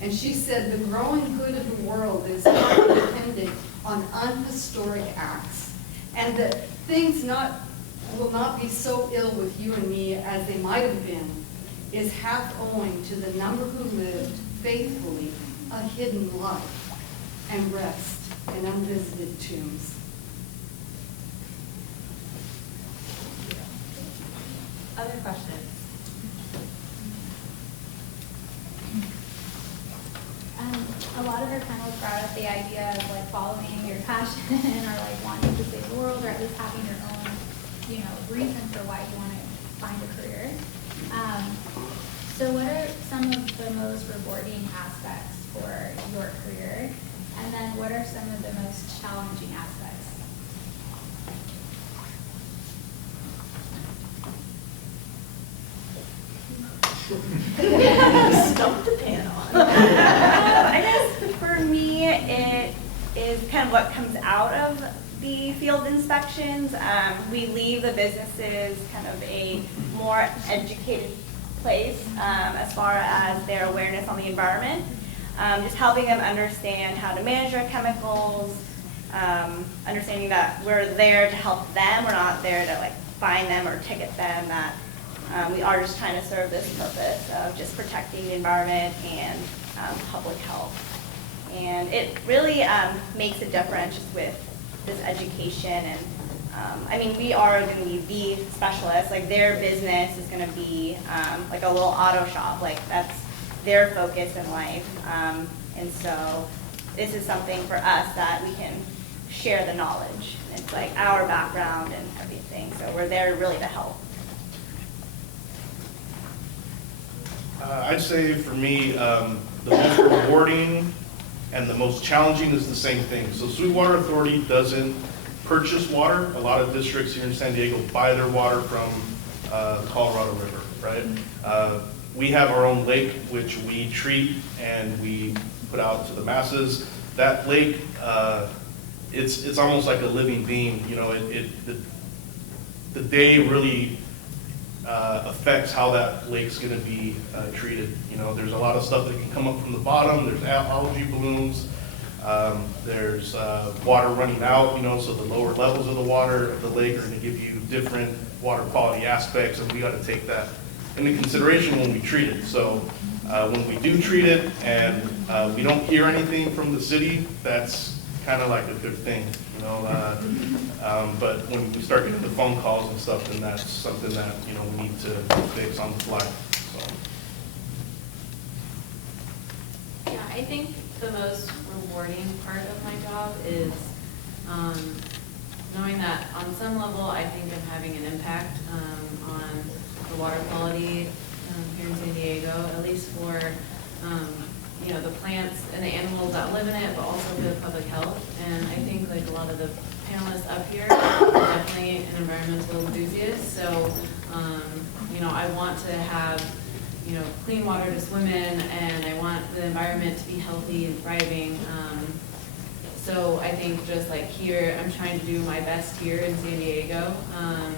And she said, the growing good of the world is not dependent on unhistoric acts, and that things will not be so ill with you and me as they might have been, is half owing to the number who lived faithfully a hidden life and rest in unvisited tombs. Other questions? A lot of our panelists brought up the idea of like following your passion or like wanting to save the world, or at least having your own, reason for why you want to find a career. So what are some of the most rewarding aspects for your career? And then what are some of the most challenging aspects? Stump the panel. I guess for me, it is kind of what comes out of the field inspections. We leave the businesses kind of a more educated place as far as their awareness on the environment. Just helping them understand how to manage their chemicals, understanding that we're there to help them, we're not there to like fine them or ticket them, that we are just trying to serve this purpose of just protecting the environment and public health. And it really makes a difference just with this education. And I mean, we are going to be the specialists. Like their business is going to be like a little auto shop. Like that's their focus in life. And so this is something for us that we can share the knowledge. It's like our background and everything. So we're there really to help. I'd say for me, the most rewarding and the most challenging is the same thing. So Sweetwater Authority doesn't purchase water. A lot of districts here in San Diego buy their water from the Colorado River, right? We have our own lake, which we treat and we put out to the masses. That lake, it's almost like a living being. The day really affects how that lake's going to be treated. There's a lot of stuff that can come up from the bottom. There's algae blooms. There's water running out. So the lower levels of the water of the lake are going to give you different water quality aspects, and we got to take that into consideration when we treat it. So when we do treat it and we don't hear anything from the city, that's kind of like a good thing. But when we start getting the phone calls and stuff, then that's something that we need to fix on the fly. So. Yeah, I think the most rewarding part of my job is knowing that on some level I think I'm having an impact on the water quality here in San Diego, at least for the plants and the animals that live in it, but also for the public health. And I think like a lot of the panelists up here are definitely an environmental enthusiast. So, I want to have, clean water to swim in, and I want the environment to be healthy and thriving. So I think just like here, I'm trying to do my best here in San Diego. And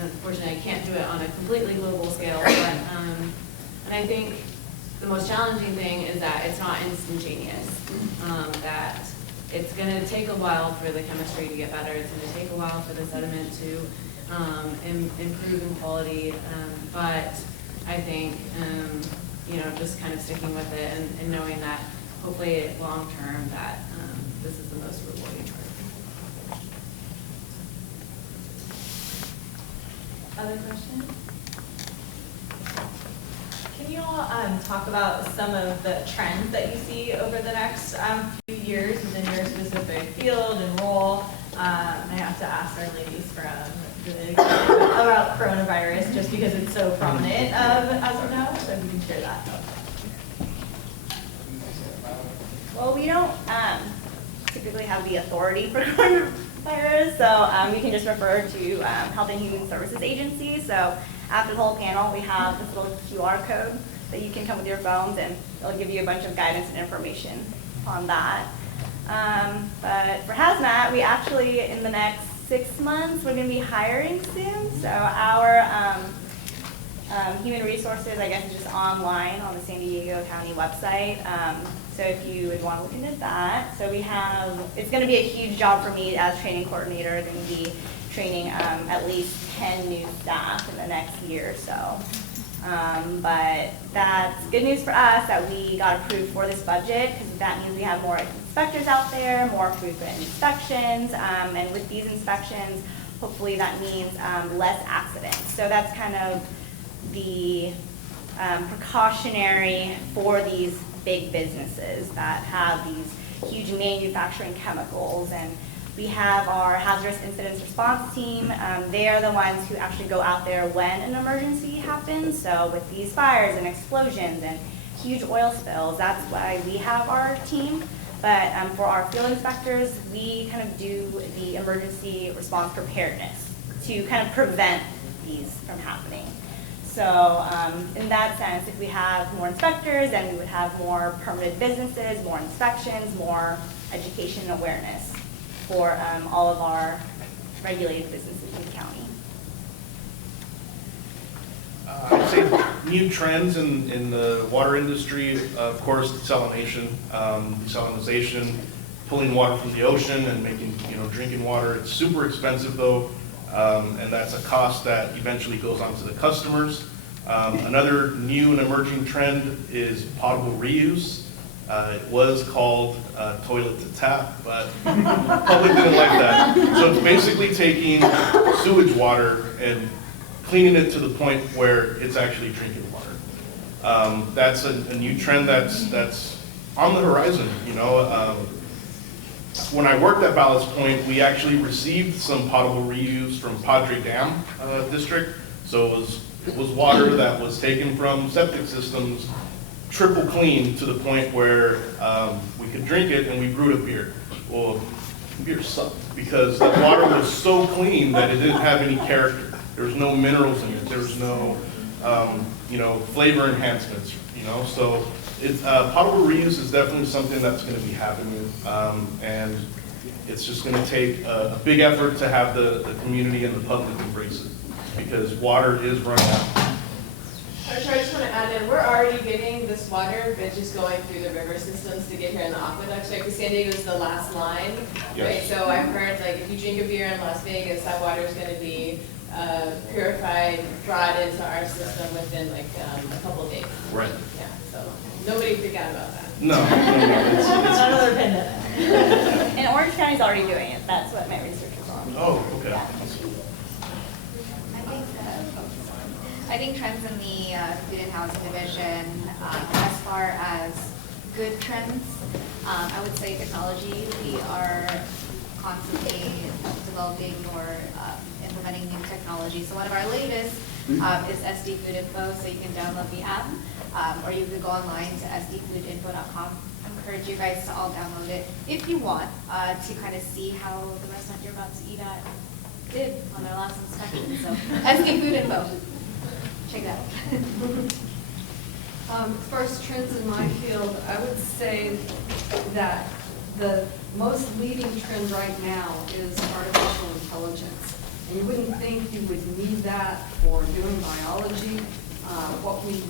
unfortunately, I can't do it on a completely global scale, but, and I think the most challenging thing is that it's not instantaneous, that it's going to take a while for the chemistry to get better. It's going to take a while for the sediment to improve in quality. But I think, just kind of sticking with it and knowing that hopefully long term that this is the most rewarding part. Other questions? Can you all talk about some of the trends that you see over the next few years within your specific field and role? I have to ask our ladies from really excited about coronavirus, just because it's so prominent as of now, so if you can share that. Well, we don't typically have the authority for coronavirus, so we can just refer to Health and Human Services Agency. So after the whole panel, we have this little QR code that you can come with your phones, and it'll give you a bunch of guidance and information on that. But for hazmat, we actually, in the next 6 months, we're going to be hiring soon. So our human resources, I guess, is just online on the San Diego County website. So if you would want to look into that. So we have, it's going to be a huge job for me as training coordinator. I'm going to be training at least 10 new staff in the next year or so. But that's good news for us that we got approved for this budget, because that means we have more inspectors out there, more frequent inspections, and with these inspections, hopefully that means less accidents. So that's kind of the precautionary for these big businesses that have these huge manufacturing chemicals. And we have our hazardous incidents response team. They are the ones who actually go out there when an emergency happens. So with these fires and explosions and huge oil spills, that's why we have our team. But for our field inspectors, we kind of do the emergency response preparedness to kind of prevent these from happening. So in that sense, if we have more inspectors, then we would have more permanent businesses, more inspections, more education and awareness for all of our regulated businesses in the county. I'd say new trends in the water industry, of course, desalination, desalinization, pulling water from the ocean and making, drinking water. It's super expensive though, and that's a cost that eventually goes on to the customers. Another new and emerging trend is potable reuse. It was called toilet to tap, but the public didn't like that. So it's basically taking sewage water and cleaning it to the point where it's actually drinking water. That's a new trend that's on the horizon. When I worked at Ballast Point, we actually received some potable reuse from Padre Dam District. So it was water that was taken from septic systems, triple clean to the point where we could drink it, and we brewed a beer. Well, beer sucked because the water was so clean that it didn't have any character. There was no minerals in it. There was no, flavor enhancements. So it's potable reuse is definitely something that's going to be happening, and it's just going to take a big effort to have the community and the public embrace it, because water is running out. I just want to add in, we're already getting this water, but just going through the river systems to get here in the aqueducts, right? Because San Diego is the last line, right? So I've heard, if you drink a beer in Las Vegas, that water is going to be purified, brought into our system within a couple of days. Right. Yeah, so nobody freak out about that. No. It's another pandemic. And Orange County's already doing it. That's what my research is on. Oh, okay. Yeah. I think trends in the food and housing division, as far as good trends, I would say technology. We are constantly developing or implementing new technology. So one of our latest is SD Food Info, so you can download the app, or you can go online to sdfoodinfo.com. I encourage you guys to all download it if you want to kind of see how the restaurant you're about to eat at did on their last inspection. So SD Food Info. Check it out. As far as trends in my field, I would say that the most leading trend right now is artificial intelligence. And you wouldn't think you would need that for doing biology. What we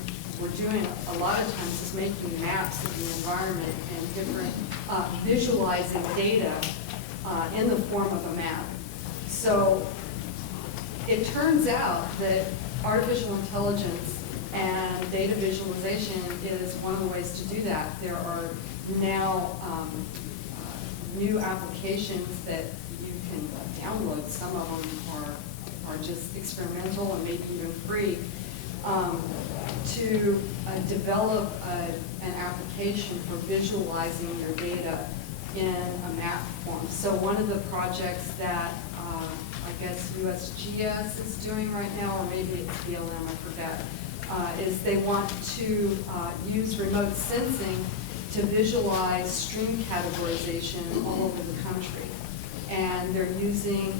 were doing a lot of times is making maps of the environment and different visualizing data in the form of a map. So it turns out that artificial intelligence and data visualization is one of the ways to do that. There are now new applications that you can download. Some of them are just experimental and maybe even free to develop an application for visualizing your data in a map form. So one of the projects that I I guess USGS is doing right now, or maybe it's BLM, I forget, is they want to use remote sensing to visualize stream categorization all over the country. And they're using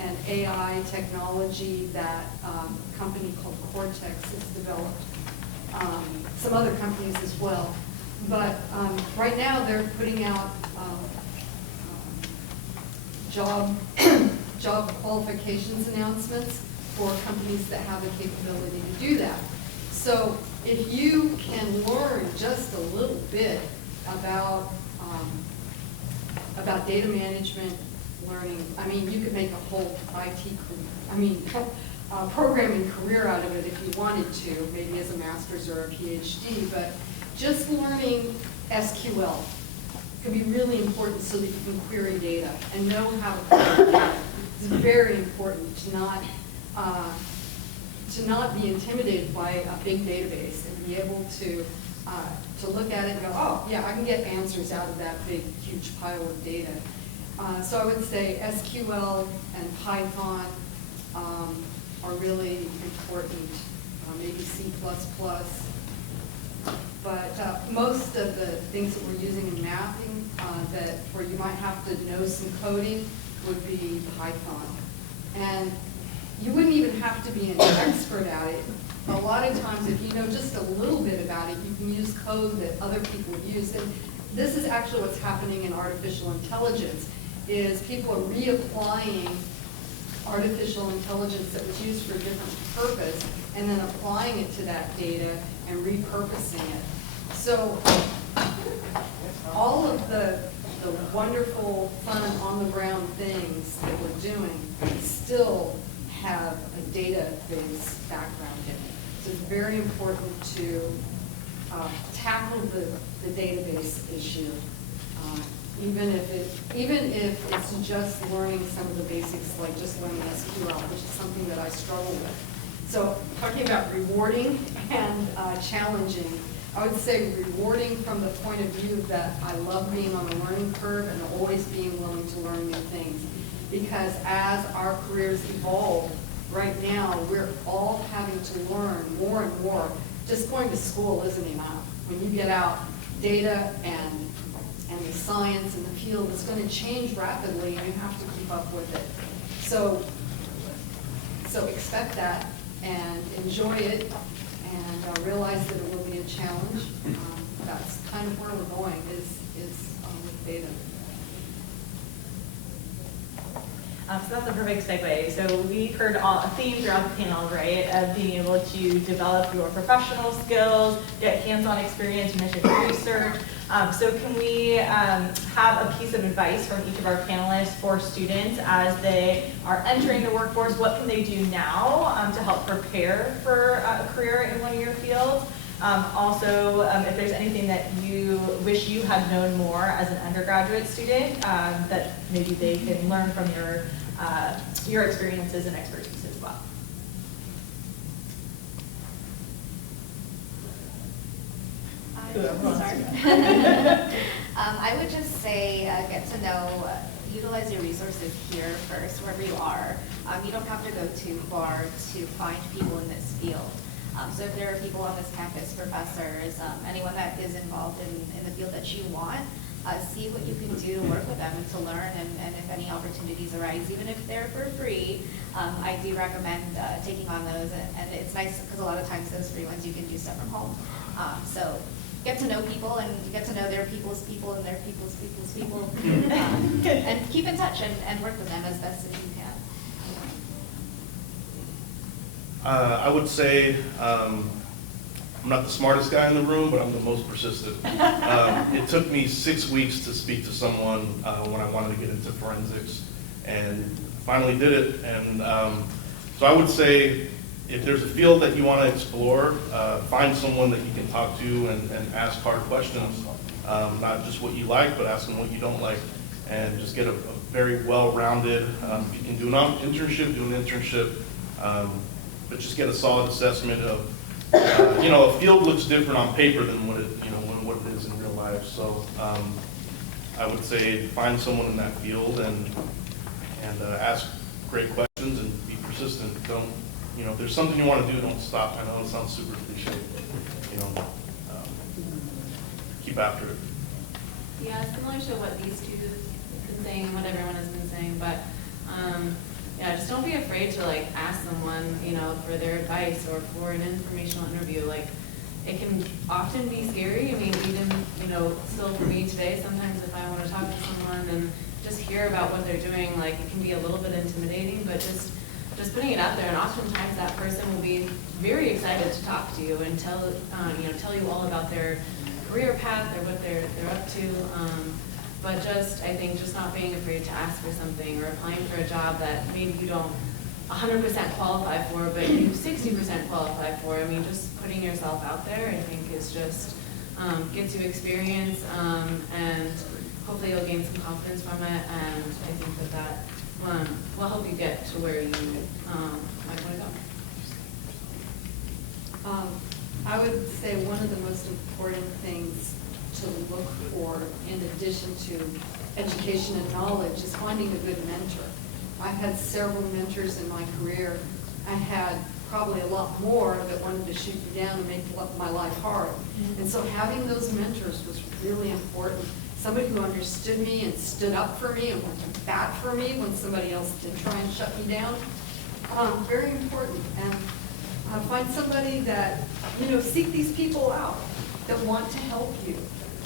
an AI technology that a company called Cortex has developed. Some other companies as well. But right now they're putting out job qualifications announcements for companies that have the capability to do that. So if you can learn just a little bit about data management learning, I mean, you could make a whole programming career out of it if you wanted to, maybe as a master's or a PhD, but just learning SQL can be really important so that you can query data and know how to query data. It's very important to not be intimidated by a big database and be able to look at it and go, oh, yeah, I can get answers out of that big, huge pile of data. So I would say SQL and Python are really important, maybe C++. But most of the things that we're using in mapping where you might have to know some coding would be Python. And you wouldn't even have to be an expert at it. A lot of times, if you know just a little bit about it, you can use code that other people use. And this is actually what's happening in artificial intelligence, is people are reapplying artificial intelligence that was used for a different purpose and then applying it to that data and repurposing it. So all of the wonderful, fun, on-the-ground things that we're doing still have a database background in it. So it's very important to tackle the database issue, even if it's just learning some of the basics, like just learning SQL, which is something that I struggle with. So talking about rewarding and challenging, I would say rewarding from the point of view that I love being on a learning curve and always being willing to learn new things. Because as our careers evolve, right now we're all having to learn more and more. Just going to school isn't enough. When you get out, data and the science and the field is going to change rapidly and you have to keep up with it. So expect that and enjoy it and realize that it will be a challenge. That's kind of where we're going is with data. So that's a perfect segue. So we heard a theme throughout the panel, right, of being able to develop your professional skills, get hands-on experience, you mentioned research. So can we have a piece of advice from each of our panelists for students as they are entering the workforce? What can they do now to help prepare for a career in one of your fields? Also, if there's anything that you wish you had known more as an undergraduate student that maybe they can learn from your experiences and expertise as well. I would just say get to know, utilize your resources here first, wherever you are. You don't have to go too far to find people in this field. So if there are people on this campus, professors, anyone that is involved in the field that you want, see what you can do to work with them and to learn, and if any opportunities arise, even if they're for free, I do recommend taking on those, and it's nice because a lot of times those free ones you can do stuff from home. So get to know people and get to know their people's people and their people's people's people, and keep in touch and work with them as best as you can. I would say I'm not the smartest guy in the room, but I'm the most persistent. It took me 6 weeks to speak to someone when I wanted to get into forensics, and finally did it. And so I would say if there's a field that you want to explore, find someone that you can talk to and ask hard questions, not just what you like, but ask them what you don't like, and just get a very well-rounded, if you can do an internship, do an internship, but just get a solid assessment of, a field looks different on paper than what it is in real life. So I would say find someone in that field and ask great questions and be persistent. Don't, you know, if there's something you want to do, don't stop. I know it sounds super cliche. You know, keep after it. Yeah, similar to what these two have been saying and what everyone has been saying, but yeah, just don't be afraid to like ask someone, you know, for their advice or for an informational interview. Like, it can often be scary. I mean, even, you know, still for me today, sometimes if I want to talk to someone and just hear about what they're doing, like it can be a little bit intimidating, but just putting it out there, and oftentimes that person will be very excited to talk to you and tell you all about their career path or what they're up to. But I think just not being afraid to ask for something or applying for a job that maybe you don't 100% qualify for, but you 60% qualify for. I mean, just putting yourself out there, I think, is just gets you experience, and hopefully you'll gain some confidence from it. And I think that will help you get to where you might want to go. I would say one of the most important things to look for, in addition to education and knowledge, is finding a good mentor. I've had several mentors in my career. I had probably a lot more that wanted to shoot me down and make my life hard. And so having those mentors was really important. Somebody who understood me and stood up for me and went to bat for me when somebody else did try and shut me down. Very important. And find somebody that, you know, seek these people out that want to help you.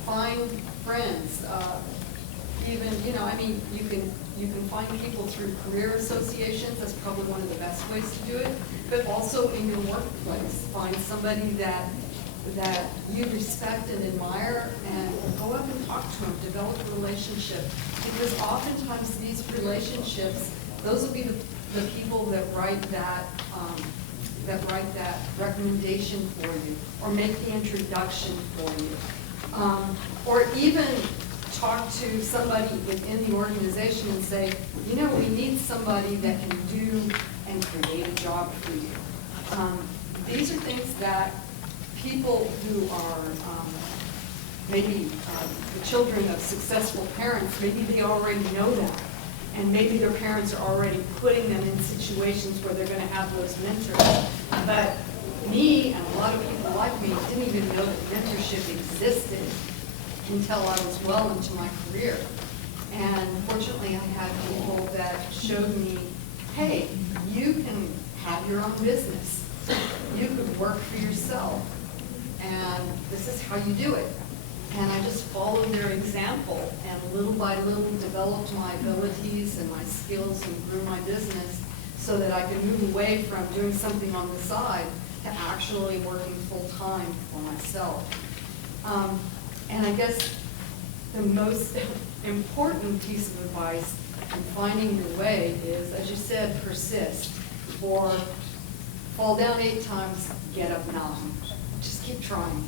Find friends. Even, you know, I mean, you can find people through career associations. That's probably one of the best ways to do it. But also in your workplace, find somebody that you respect and admire, and go up and talk to them, develop a relationship. Because oftentimes these relationships, those will be the people that write that recommendation for you, or make the introduction for you. Or even talk to somebody within the organization and say, you know, we need somebody that can do and create a job for you. These are things that people who are maybe the children of successful parents, maybe they already know that. And maybe their parents are already putting them in situations where they're going to have those mentors. But me and a lot of people like me didn't even know that mentorship existed until I was well into my career. And fortunately, I had people that showed me, hey, you can have your own business. You could work for yourself. And this is how you do it. And I just followed their example, and little by little developed my abilities and my skills and grew my business so that I could move away from doing something on the side to actually working full-time for myself. And I guess the most important piece of advice in finding your way is, as you said, persist. Or fall down 8 times, get up 9. Just keep trying.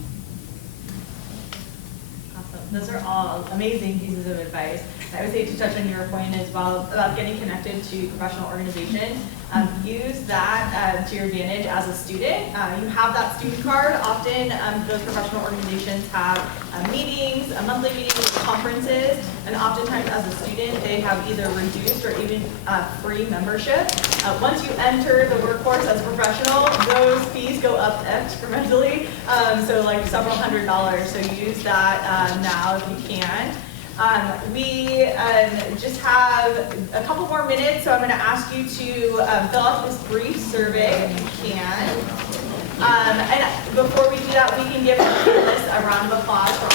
Awesome. Those are all amazing pieces of advice. I would say, to touch on your point as well about getting connected to professional organizations, use that to your advantage as a student. You have that student card. Often those professional organizations have meetings, monthly meetings, conferences, and oftentimes as a student they have either reduced or even free membership. Once you enter the workforce as a professional, those fees go up exponentially, so like several $100s. So use that now if you can. We just have a couple more minutes, so I'm going to ask you to fill out this brief survey if you can. And before we do that, we can give the panelists a round of applause for